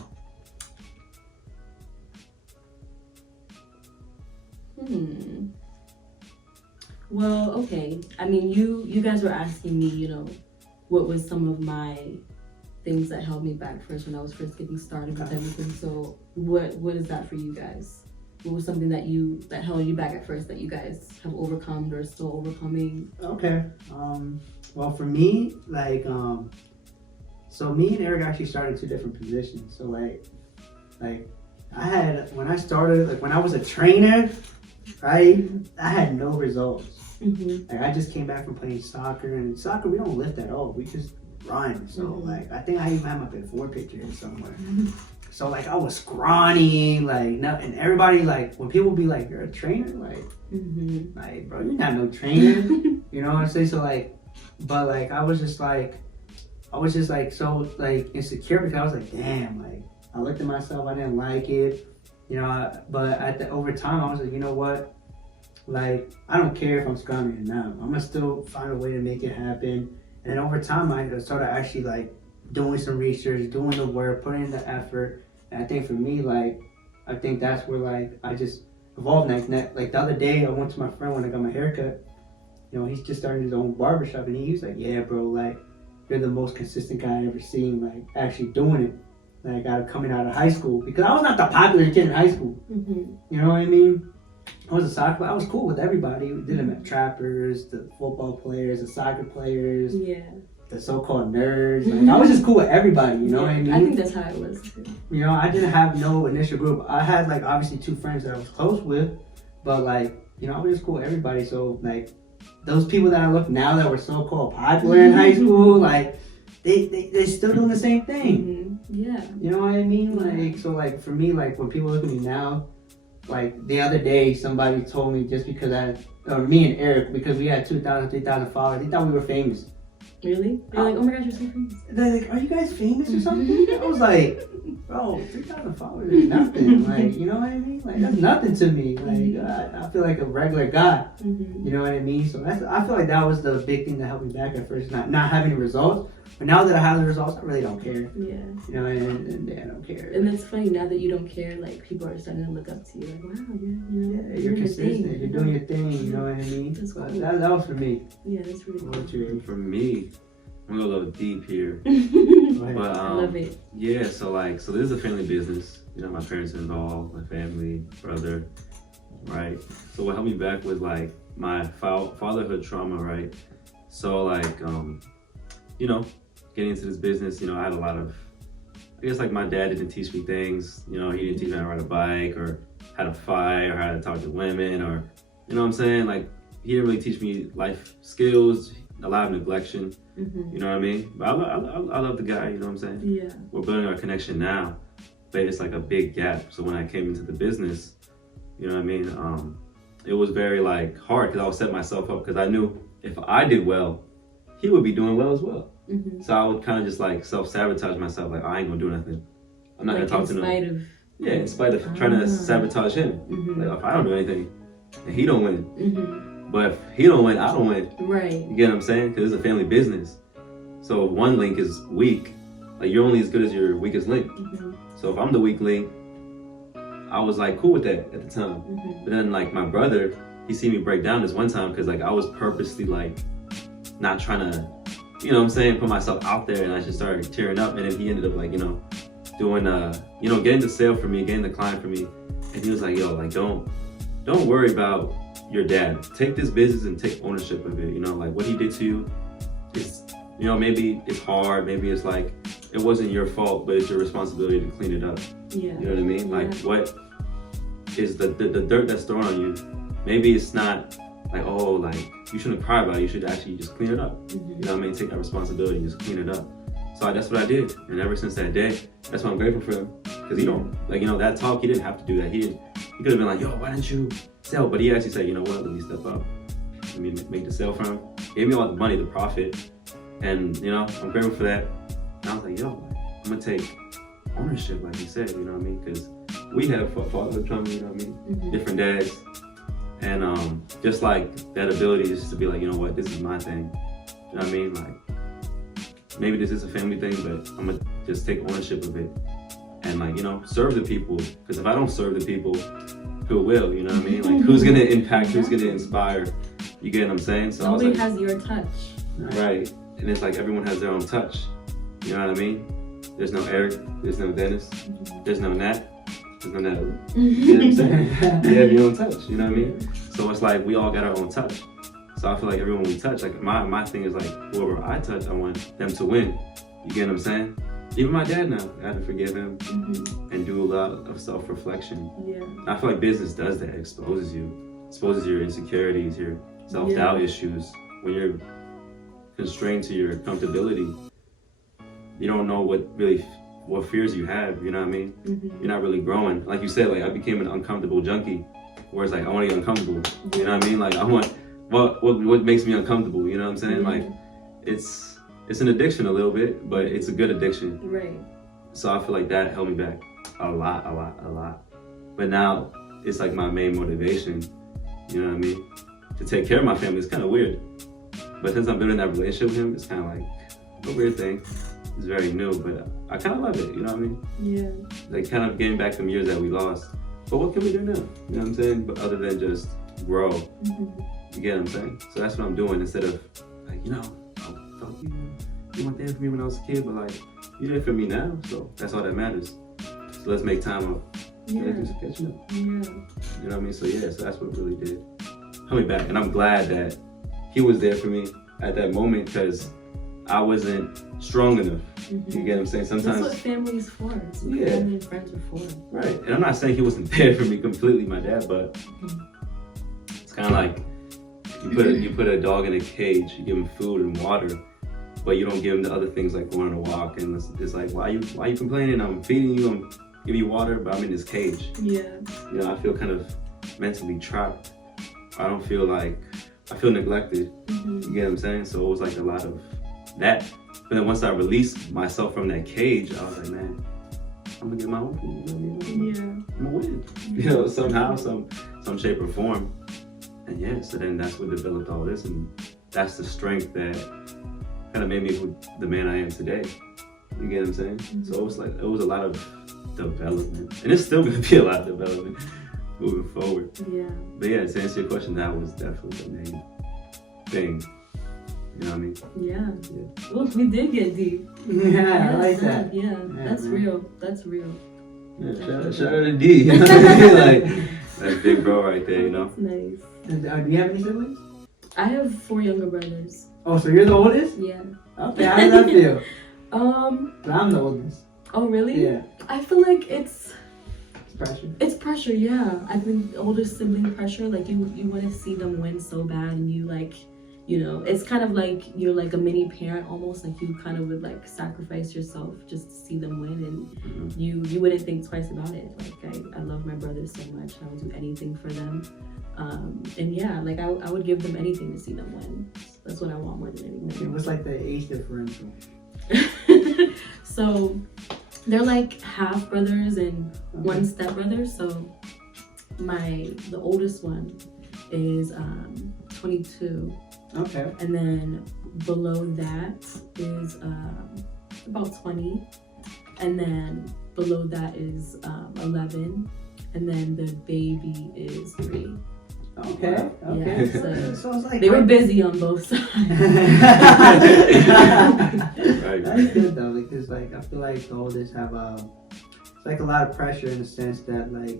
Well, okay. I mean, you guys were asking me, what was some of my things that held me back first when I was first getting started with everything. So what is that for you guys? What was something that held you back at first that you guys have overcome or still overcoming? Okay. Well, for me, so me and Eric actually started two different positions. So like I had, when I started, when I was a trainer, right, I had no results. Like I just came back from playing soccer, and soccer we don't lift at all. We just run. So I think I even have my before picture here somewhere. So like I was scrawny, like no, and everybody like when people be like, "You're a trainer," like bro, you're not no trainer. You know what I'm saying? So like, but like I was just like so like insecure because I was like, damn, like I looked at myself, I didn't like it, you know. But over time, I was like, you know what? Like I don't care if I'm scrawny or not. I'm gonna still find a way to make it happen. And then over time, I started actually like doing some research, doing the work, putting in the effort. And I think for me, like, I think that's where like I just evolved. Like the other day, I went to my friend when I got my haircut. You know, he's just starting his own barbershop, and he was like, "Yeah, bro, like you're the most consistent guy I ever seen. Like actually doing it. Like coming out of high school because I was not the popular kid in high school. You know what I mean? I was a soccer player. I was cool with everybody. We did them at trappers, the football players, the soccer players, the so-called nerds. Like, I was just cool with everybody, you know what I mean? I think that's how it was too. You know, I didn't have no initial group. I had like obviously 2 friends that I was close with, but like, you know, I was just cool with everybody. So like those people that I look now that were so-called popular in high school, like they still doing the same thing. Yeah. You know what I mean? Like, so like for me, like when people look at me now, like the other day somebody told me just because me and Eric, because we had 2,000, 3,000 followers, they thought we were famous. Really? They're like, oh my gosh, you're so famous. They're like, are you guys famous or something? I was like, bro, 3,000 followers is nothing. Like, you know what I mean? Like, that's nothing to me. Like, I feel like a regular guy. You know what I mean? So I feel like that was the big thing that helped me back at first, not having the results. But now that I have the results, I really don't care. Yeah. You know, and I don't care. And it's funny, now that you don't care, like, people are starting to look up to you. Like, wow, you're consistent. You're doing your thing. You know what I mean? That's cool. That was for me. Yeah, that's really cool. For me, I'm gonna go a little deep here. But I love it. Yeah, so this is a family business. You know, my parents are involved, my family, brother, right? So what held me back was like my fatherhood trauma, right? So like, you know, getting into this business, you know, I had a lot of, I guess like my dad didn't teach me things, you know, he didn't teach me how to ride a bike or how to fight or how to talk to women or, you know what I'm saying? Like, he didn't really teach me life skills, a lot of neglection, you know what I mean? But I love the guy, you know what I'm saying? Yeah. We're building our connection now, but it's like a big gap. So when I came into the business, you know what I mean? It was very like hard because I would set myself up because I knew if I did well, he would be doing well as well. So I would kind of just like self-sabotage myself, like I ain't gonna do nothing. I'm not gonna talk to him. In spite of trying to sabotage him. Like if I don't do anything, and he don't win. But if he don't win, I don't win. Right. You get what I'm saying? Because it's a family business. So if one link is weak, like you're only as good as your weakest link. So if I'm the weak link, I was like cool with that at the time. But then like my brother, he seen me break down this one time because like I was purposely like not trying to, you know what I'm saying, put myself out there, and I just started tearing up. And then he ended up like, you know, doing, you know, getting the sale for me, getting the client for me. And he was like, yo, like don't worry about your dad. Take this business and take ownership of it. You know, like what he did to you is, you know, maybe it's hard, maybe it's like, it wasn't your fault, but it's your responsibility to clean it up. Yeah. You know what I mean? Like what is the dirt that's thrown on you? Maybe it's not like, oh, like you shouldn't cry about it. You should actually just clean it up. You know what I mean? Take that responsibility and just clean it up. So that's what I did. And ever since that day, that's why I'm grateful for him. Because he don't, like, you know, that talk, he didn't have to do that. He could have been like, yo, why didn't you sell? But he actually said, you know what, let me step up. Let me make the sale for him. Gave me all the money, the profit. And, you know, I'm grateful for that. And I was like, yo, I'm going to take ownership, like you said, you know what I mean? Because we have fatherhood trauma, you know what I mean? Different dads. And just like that ability just to be like, you know what, this is my thing. You know what I mean? Like, maybe this is a family thing, but I'm gonna just take ownership of it. And like, you know, serve the people. Because if I don't serve the people, who will, you know what I mean? Like, who's gonna impact, who's gonna inspire? You get what I'm saying? So nobody like, has your touch. Right. And it's like everyone has their own touch. You know what I mean? There's no Eric, there's no Dennis, there's no Nat. There's no Natalie. You know what I'm saying? You have your own touch, you know what I mean? So it's like we all got our own touch. So I feel like everyone we touch, like my thing is like whoever I touch, I want them to win. You get what I'm saying? Even my dad now, I have to forgive him and do a lot of self-reflection. Yeah. I feel like business does that, exposes your insecurities, your self-doubt issues. When you're constrained to your comfortability, you don't know what really what fears you have, you know what I mean? Mm-hmm. You're not really growing. Like you said, like I became an uncomfortable junkie, where it's like I want to get uncomfortable. You know what I mean? Like I want what makes me uncomfortable. You know what I'm saying? Yeah. Like it's an addiction a little bit, but it's a good addiction. Right. So I feel like that held me back a lot. But now it's like my main motivation. You know what I mean? To take care of my family. It's kind of weird, but since I'm building that relationship with him, it's kind of like a weird thing. It's very new, but I kind of love it, you know what I mean? Yeah. Like kind of getting back some years that we lost. But what can we do now? You know what I'm saying? But other than just grow. Mm-hmm. You get what I'm saying? So that's what I'm doing instead of like, you know, oh, fuck you. You weren't there for me when I was a kid, but like, you're there for me now. So that's all that matters. So let's make time up. Yeah. Just catching up. Yeah. You know what I mean? So yeah, so that's what it really did. Held me back. And I'm glad that he was there for me at that moment because I wasn't strong enough. Mm-hmm. You get what I'm saying? Sometimes. That's what family is for. That's what Yeah. family and friends are for. Right. And I'm not saying he wasn't there for me completely, my dad, but it's kind of like you put a dog in a cage, you give him food and water, but you don't give him the other things like going on a walk. And it's like, why you complaining? I'm feeding you, I'm giving you water, but I'm in this cage. Yeah. You know, I feel kind of mentally trapped. I feel neglected. Mm-hmm. You get what I'm saying? So it was like a lot of that. But then once I released myself from that cage, I was like, man, I'm gonna get my own food. You know what I mean? Yeah. I'm gonna win. You know, somehow, some shape or form. And yeah, so then that's what developed all this, and that's the strength that kind of made me the man I am today. You get what I'm saying? Mm-hmm. So it was a lot of development, and it's still gonna be a lot of development moving forward. Yeah. But yeah, to answer your question, that was definitely the main thing. You know what I mean? Yeah. Yeah. Well, we did get deep. Yeah, I like that. Yeah. That's man. real. That's real. Yeah, shout out to D. You know what I mean? Like that's big bro right there. You know? That's nice. And, do you have any siblings? I have 4 younger brothers. Oh, so you're the oldest? Yeah. Okay, how does that feel? But I'm the oldest. Oh, really? Yeah. I feel like it's Pressure. It's pressure, yeah. I think older sibling pressure, like you want to see them win so bad, and you like, you know, it's kind of like you're like a mini parent almost. Like you kind of would like sacrifice yourself just to see them win, and you wouldn't think twice about it. Like I love my brothers so much, I would do anything for them. And yeah, like I would give them anything to see them win. That's what I want more than anything. What's like the age differential? So they're like half brothers and one step brother. So the oldest one is 22. Okay. And then below that is about 20. And then below that is 11. And then the baby is 3. Okay. Yeah, so it's like they were busy on both sides. Right. That's good though, because like I feel like the oldest have it's like a lot of pressure in the sense that like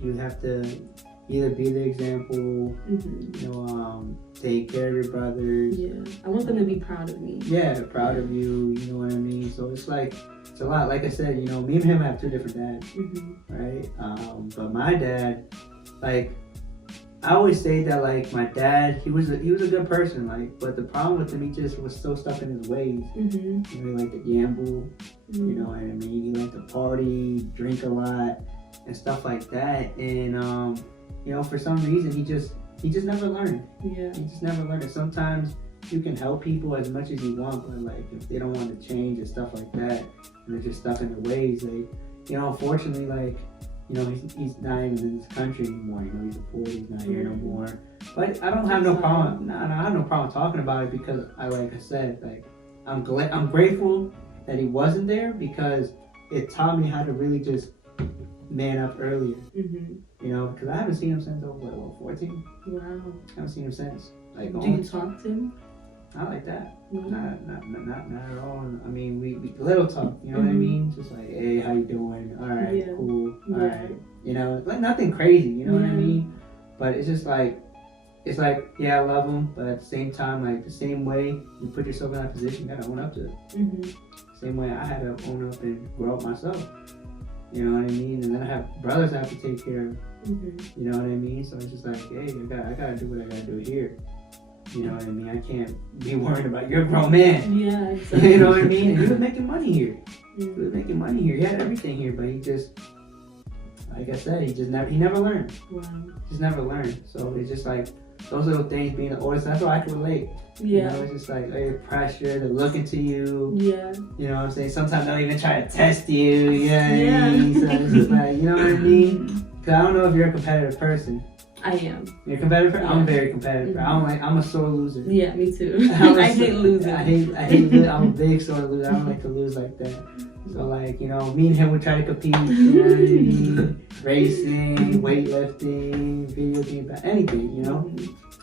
you have to either be the example, Mm-hmm. you know, take care of your brothers. Yeah, I want them to be proud of me. Yeah, proud of you. You know what I mean? So it's like it's a lot. Like I said, you know, me and him have 2 different dads, Mm-hmm. right? But my dad, like. I always say that like my dad, he was a good person, like, but the problem with him, he just was so stuck in his ways. Mm-hmm. You know, he liked to gamble, Mm-hmm. you know what I mean? He liked to party, drink a lot, and stuff like that. And you know, for some reason, he just never learned. Yeah. He just never learned. And sometimes you can help people as much as you want, but like if they don't want to change and stuff like that, and they're just stuck in their ways, like, you know, unfortunately, like. You know, he's not even in this country anymore. You know, he's deported. He's not here no more. But I don't have no problem. No, I have no problem talking about it because like I said, like I'm grateful that he wasn't there because it taught me how to really just man up earlier. Mm-hmm. You know, because I haven't seen him since 14. Wow. I haven't seen him since. Like, Do you talk to him? Not like that. No. Not at all. I mean, we little talk. You know what I mean? Just like, hey, how you doing? All right, Yeah. cool. All Yeah. right. You know, like nothing crazy. You know what I Yeah. mean? But it's just like, yeah, I love him, but at the same time, like the same way you put yourself in that position, you gotta own up to it. Mm-hmm. Same way I had to own up and grow up myself. You know what I mean? And then I have brothers I have to take care of. Mm-hmm. You know what I mean? So it's just like, hey, I gotta do what I gotta do here. You know what I mean? I can't be worried about you're a grown man. Yeah, exactly. You know what I mean? And you're making money here. He was making money here. He had everything here, but he just, like I said, he never learned. Wow. Just never learned. So it's just like those little things. Being the oldest, that's why I can relate. Yeah. You know, it's just like pressure. They're looking to you. Yeah. You know what I'm saying? Sometimes they'll even try to test you. You know what I mean? So it's just like, you know what I mean? Because I don't know if you're a competitive person. I am. You're a competitive? Yeah. I'm very competitive. I'm a sore loser. Yeah, me too. I hate losing. I hate losing. I'm a big sore loser. I don't like to lose like that. So like, you know, me and him would try to compete, you know what I mean? Racing, weightlifting, video game, anything, you know?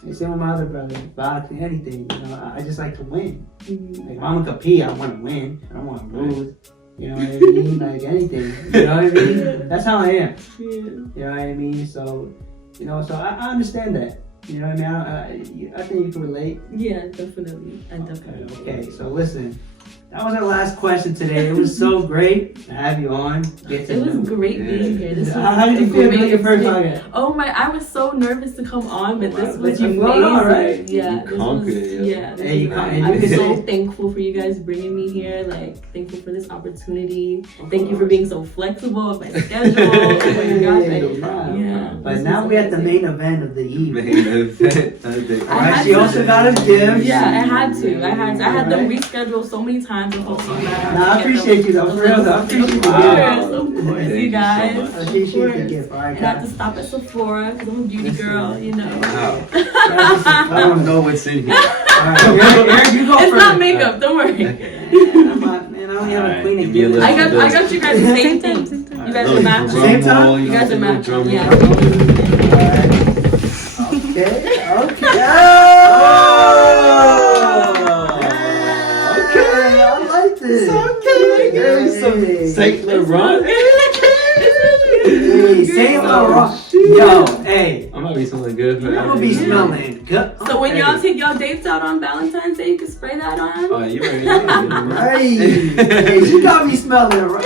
And same with my other brother, boxing, anything, you know? I just like to win. Like if I'm gonna compete, I wanna win. I don't wanna lose. You know what I mean? Like anything. You know what I mean? That's how I am. You know what I mean? So, you know, so I understand that. You know what I mean? I think you can relate. Yeah, definitely. I definitely. Okay, so listen. That was our last question today. It was so great to have you on. It was great being here. This was How did you feel about your first podcast? Oh my, I was so nervous to come on, but this was You amazing. flowed on, right? Yeah, You conquered it, yeah. Hey, you conquered I'm it. so thankful for you guys bringing me here. Like, thankful for this opportunity. Thank you for being so flexible with my schedule. Oh my gosh, yeah. But now we're at the main event of the evening. I She also got us gifts. Yeah, I had to. I had them rescheduled so many times. I appreciate you though, for real though. I appreciate you. Of course, Thank you you so guys. much. I appreciate the gift. All right, And I have to guys. stop at Sephora because I'm a beauty girl, you know. Wow. I don't know what's in here. All right, Eric, you go It's first. not makeup, don't worry. Man, I only have a queen of Give me a gifts. little- I got you guys the same thing. You guys are matching. Same time? You guys are matching. Yeah. Okay, I like this. Saint Laurent. Hey, Saint Laurent. Yo, hey, I'm gonna be something good for I'm gonna be smelling good. So when y'all take y'all dates out on Valentine's Day, you can spray that on. Oh, you already know. Hey, you got me smelling right.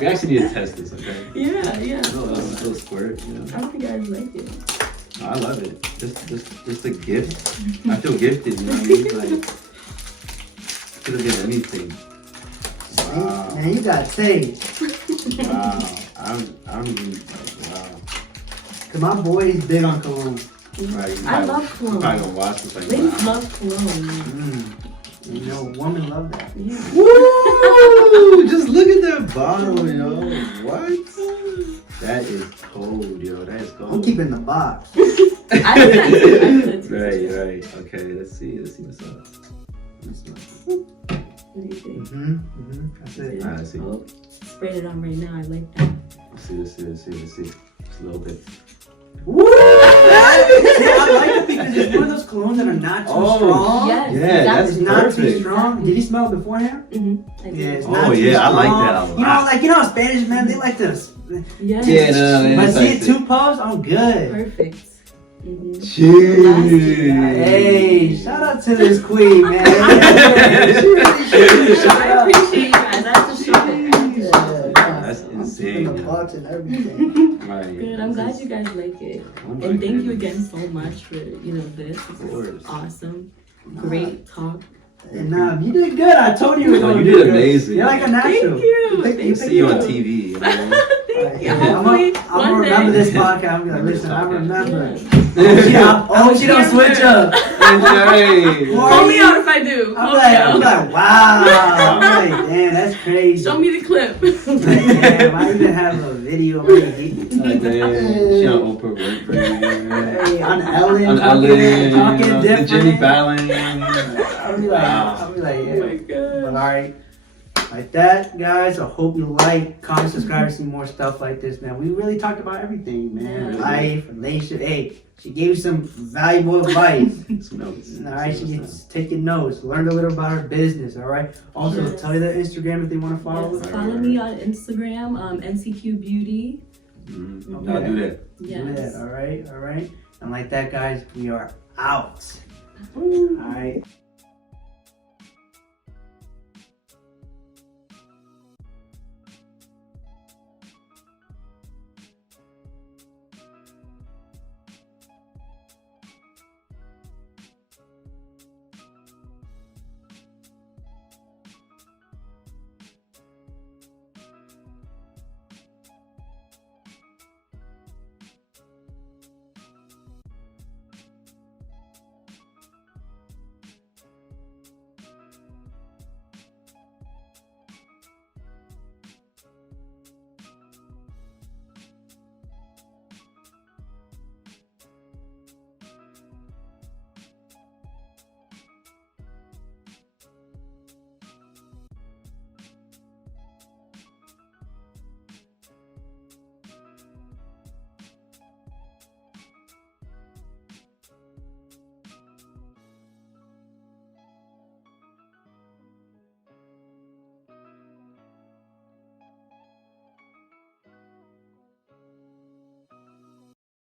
We actually need to test this, okay? Yeah, yeah. A little squirt, you know. I hope you guys like it. I love it. Just a gift. I feel gifted, you know what I mean? Like, could have been anything. Wow. Man, you got taste. Wow. I'm really like, wow. Cause my boy is big on cologne. Right, I love I'm cologne. probably gonna watch this like, Ladies wow. love cologne. You know, women love that. Yeah. Woo! Just look at that bottle, yo. What? That is cold, yo. That is cold. I'm keeping the box. I do that too. Right. Okay, let's see what's up. What do you think? That's it. Alright, let's see. Oh, sprayed it on right now. I like that. Let's see. Just a little bit. Woo! I like it because it's one of those colognes that are not too strong. Yes, Yeah, exactly. that's It's not too perfect. strong. Did you smell it beforehand? I did. It's Oh, not too yeah, I like strong. that a You know, lot. like you know, Spanish man, they like this. Yes. Yeah, no, But it's see like it two puffs, I'm good. Perfect. Jeez. Hey, shout out to this queen, man. She really shout I out. appreciate you guys. That's the show. That's I'm insane, keeping the yo. box and everything. Right. Good. I'm glad you guys like it. Oh my And thank you goodness. again so much for this. This Of course. is awesome. Great talk. And you did good. I told you. No, you did amazing. You're like a natural. Thank you. picked- Thank See you on you. TV. You know? Thank you. I'm Hopefully, gonna one remember day. this podcast. I'm gonna listen. I remember. Yeah. I hope she don't switch up. Hey. Call me out if I do. I'm Call me like, out. wow. I'm like, damn, that's crazy. Show me the clip. Damn, I even have a video already. Like, man, she on Oprah Winfrey. Hey, on Ellen, On talking Ellen, the different. Jimmy Fallon. I'll be like, Wow. yeah. Oh my God. But alright. Like that, guys. I hope you like, comment, subscribe to see more stuff like this, man. We really talked about everything, man. Yeah. Life, relationship. Hey, she gave you some valuable advice. Some notes. Alright, she needs to take your notes. Learned a little about her business, alright? Also, Yes. tell you their Instagram if they want to follow Yes, us. follow me on Instagram, NCQ Beauty. Mm-hmm. I'll do that. Yes. Do that, alright? And like that, guys, we are out. Alright.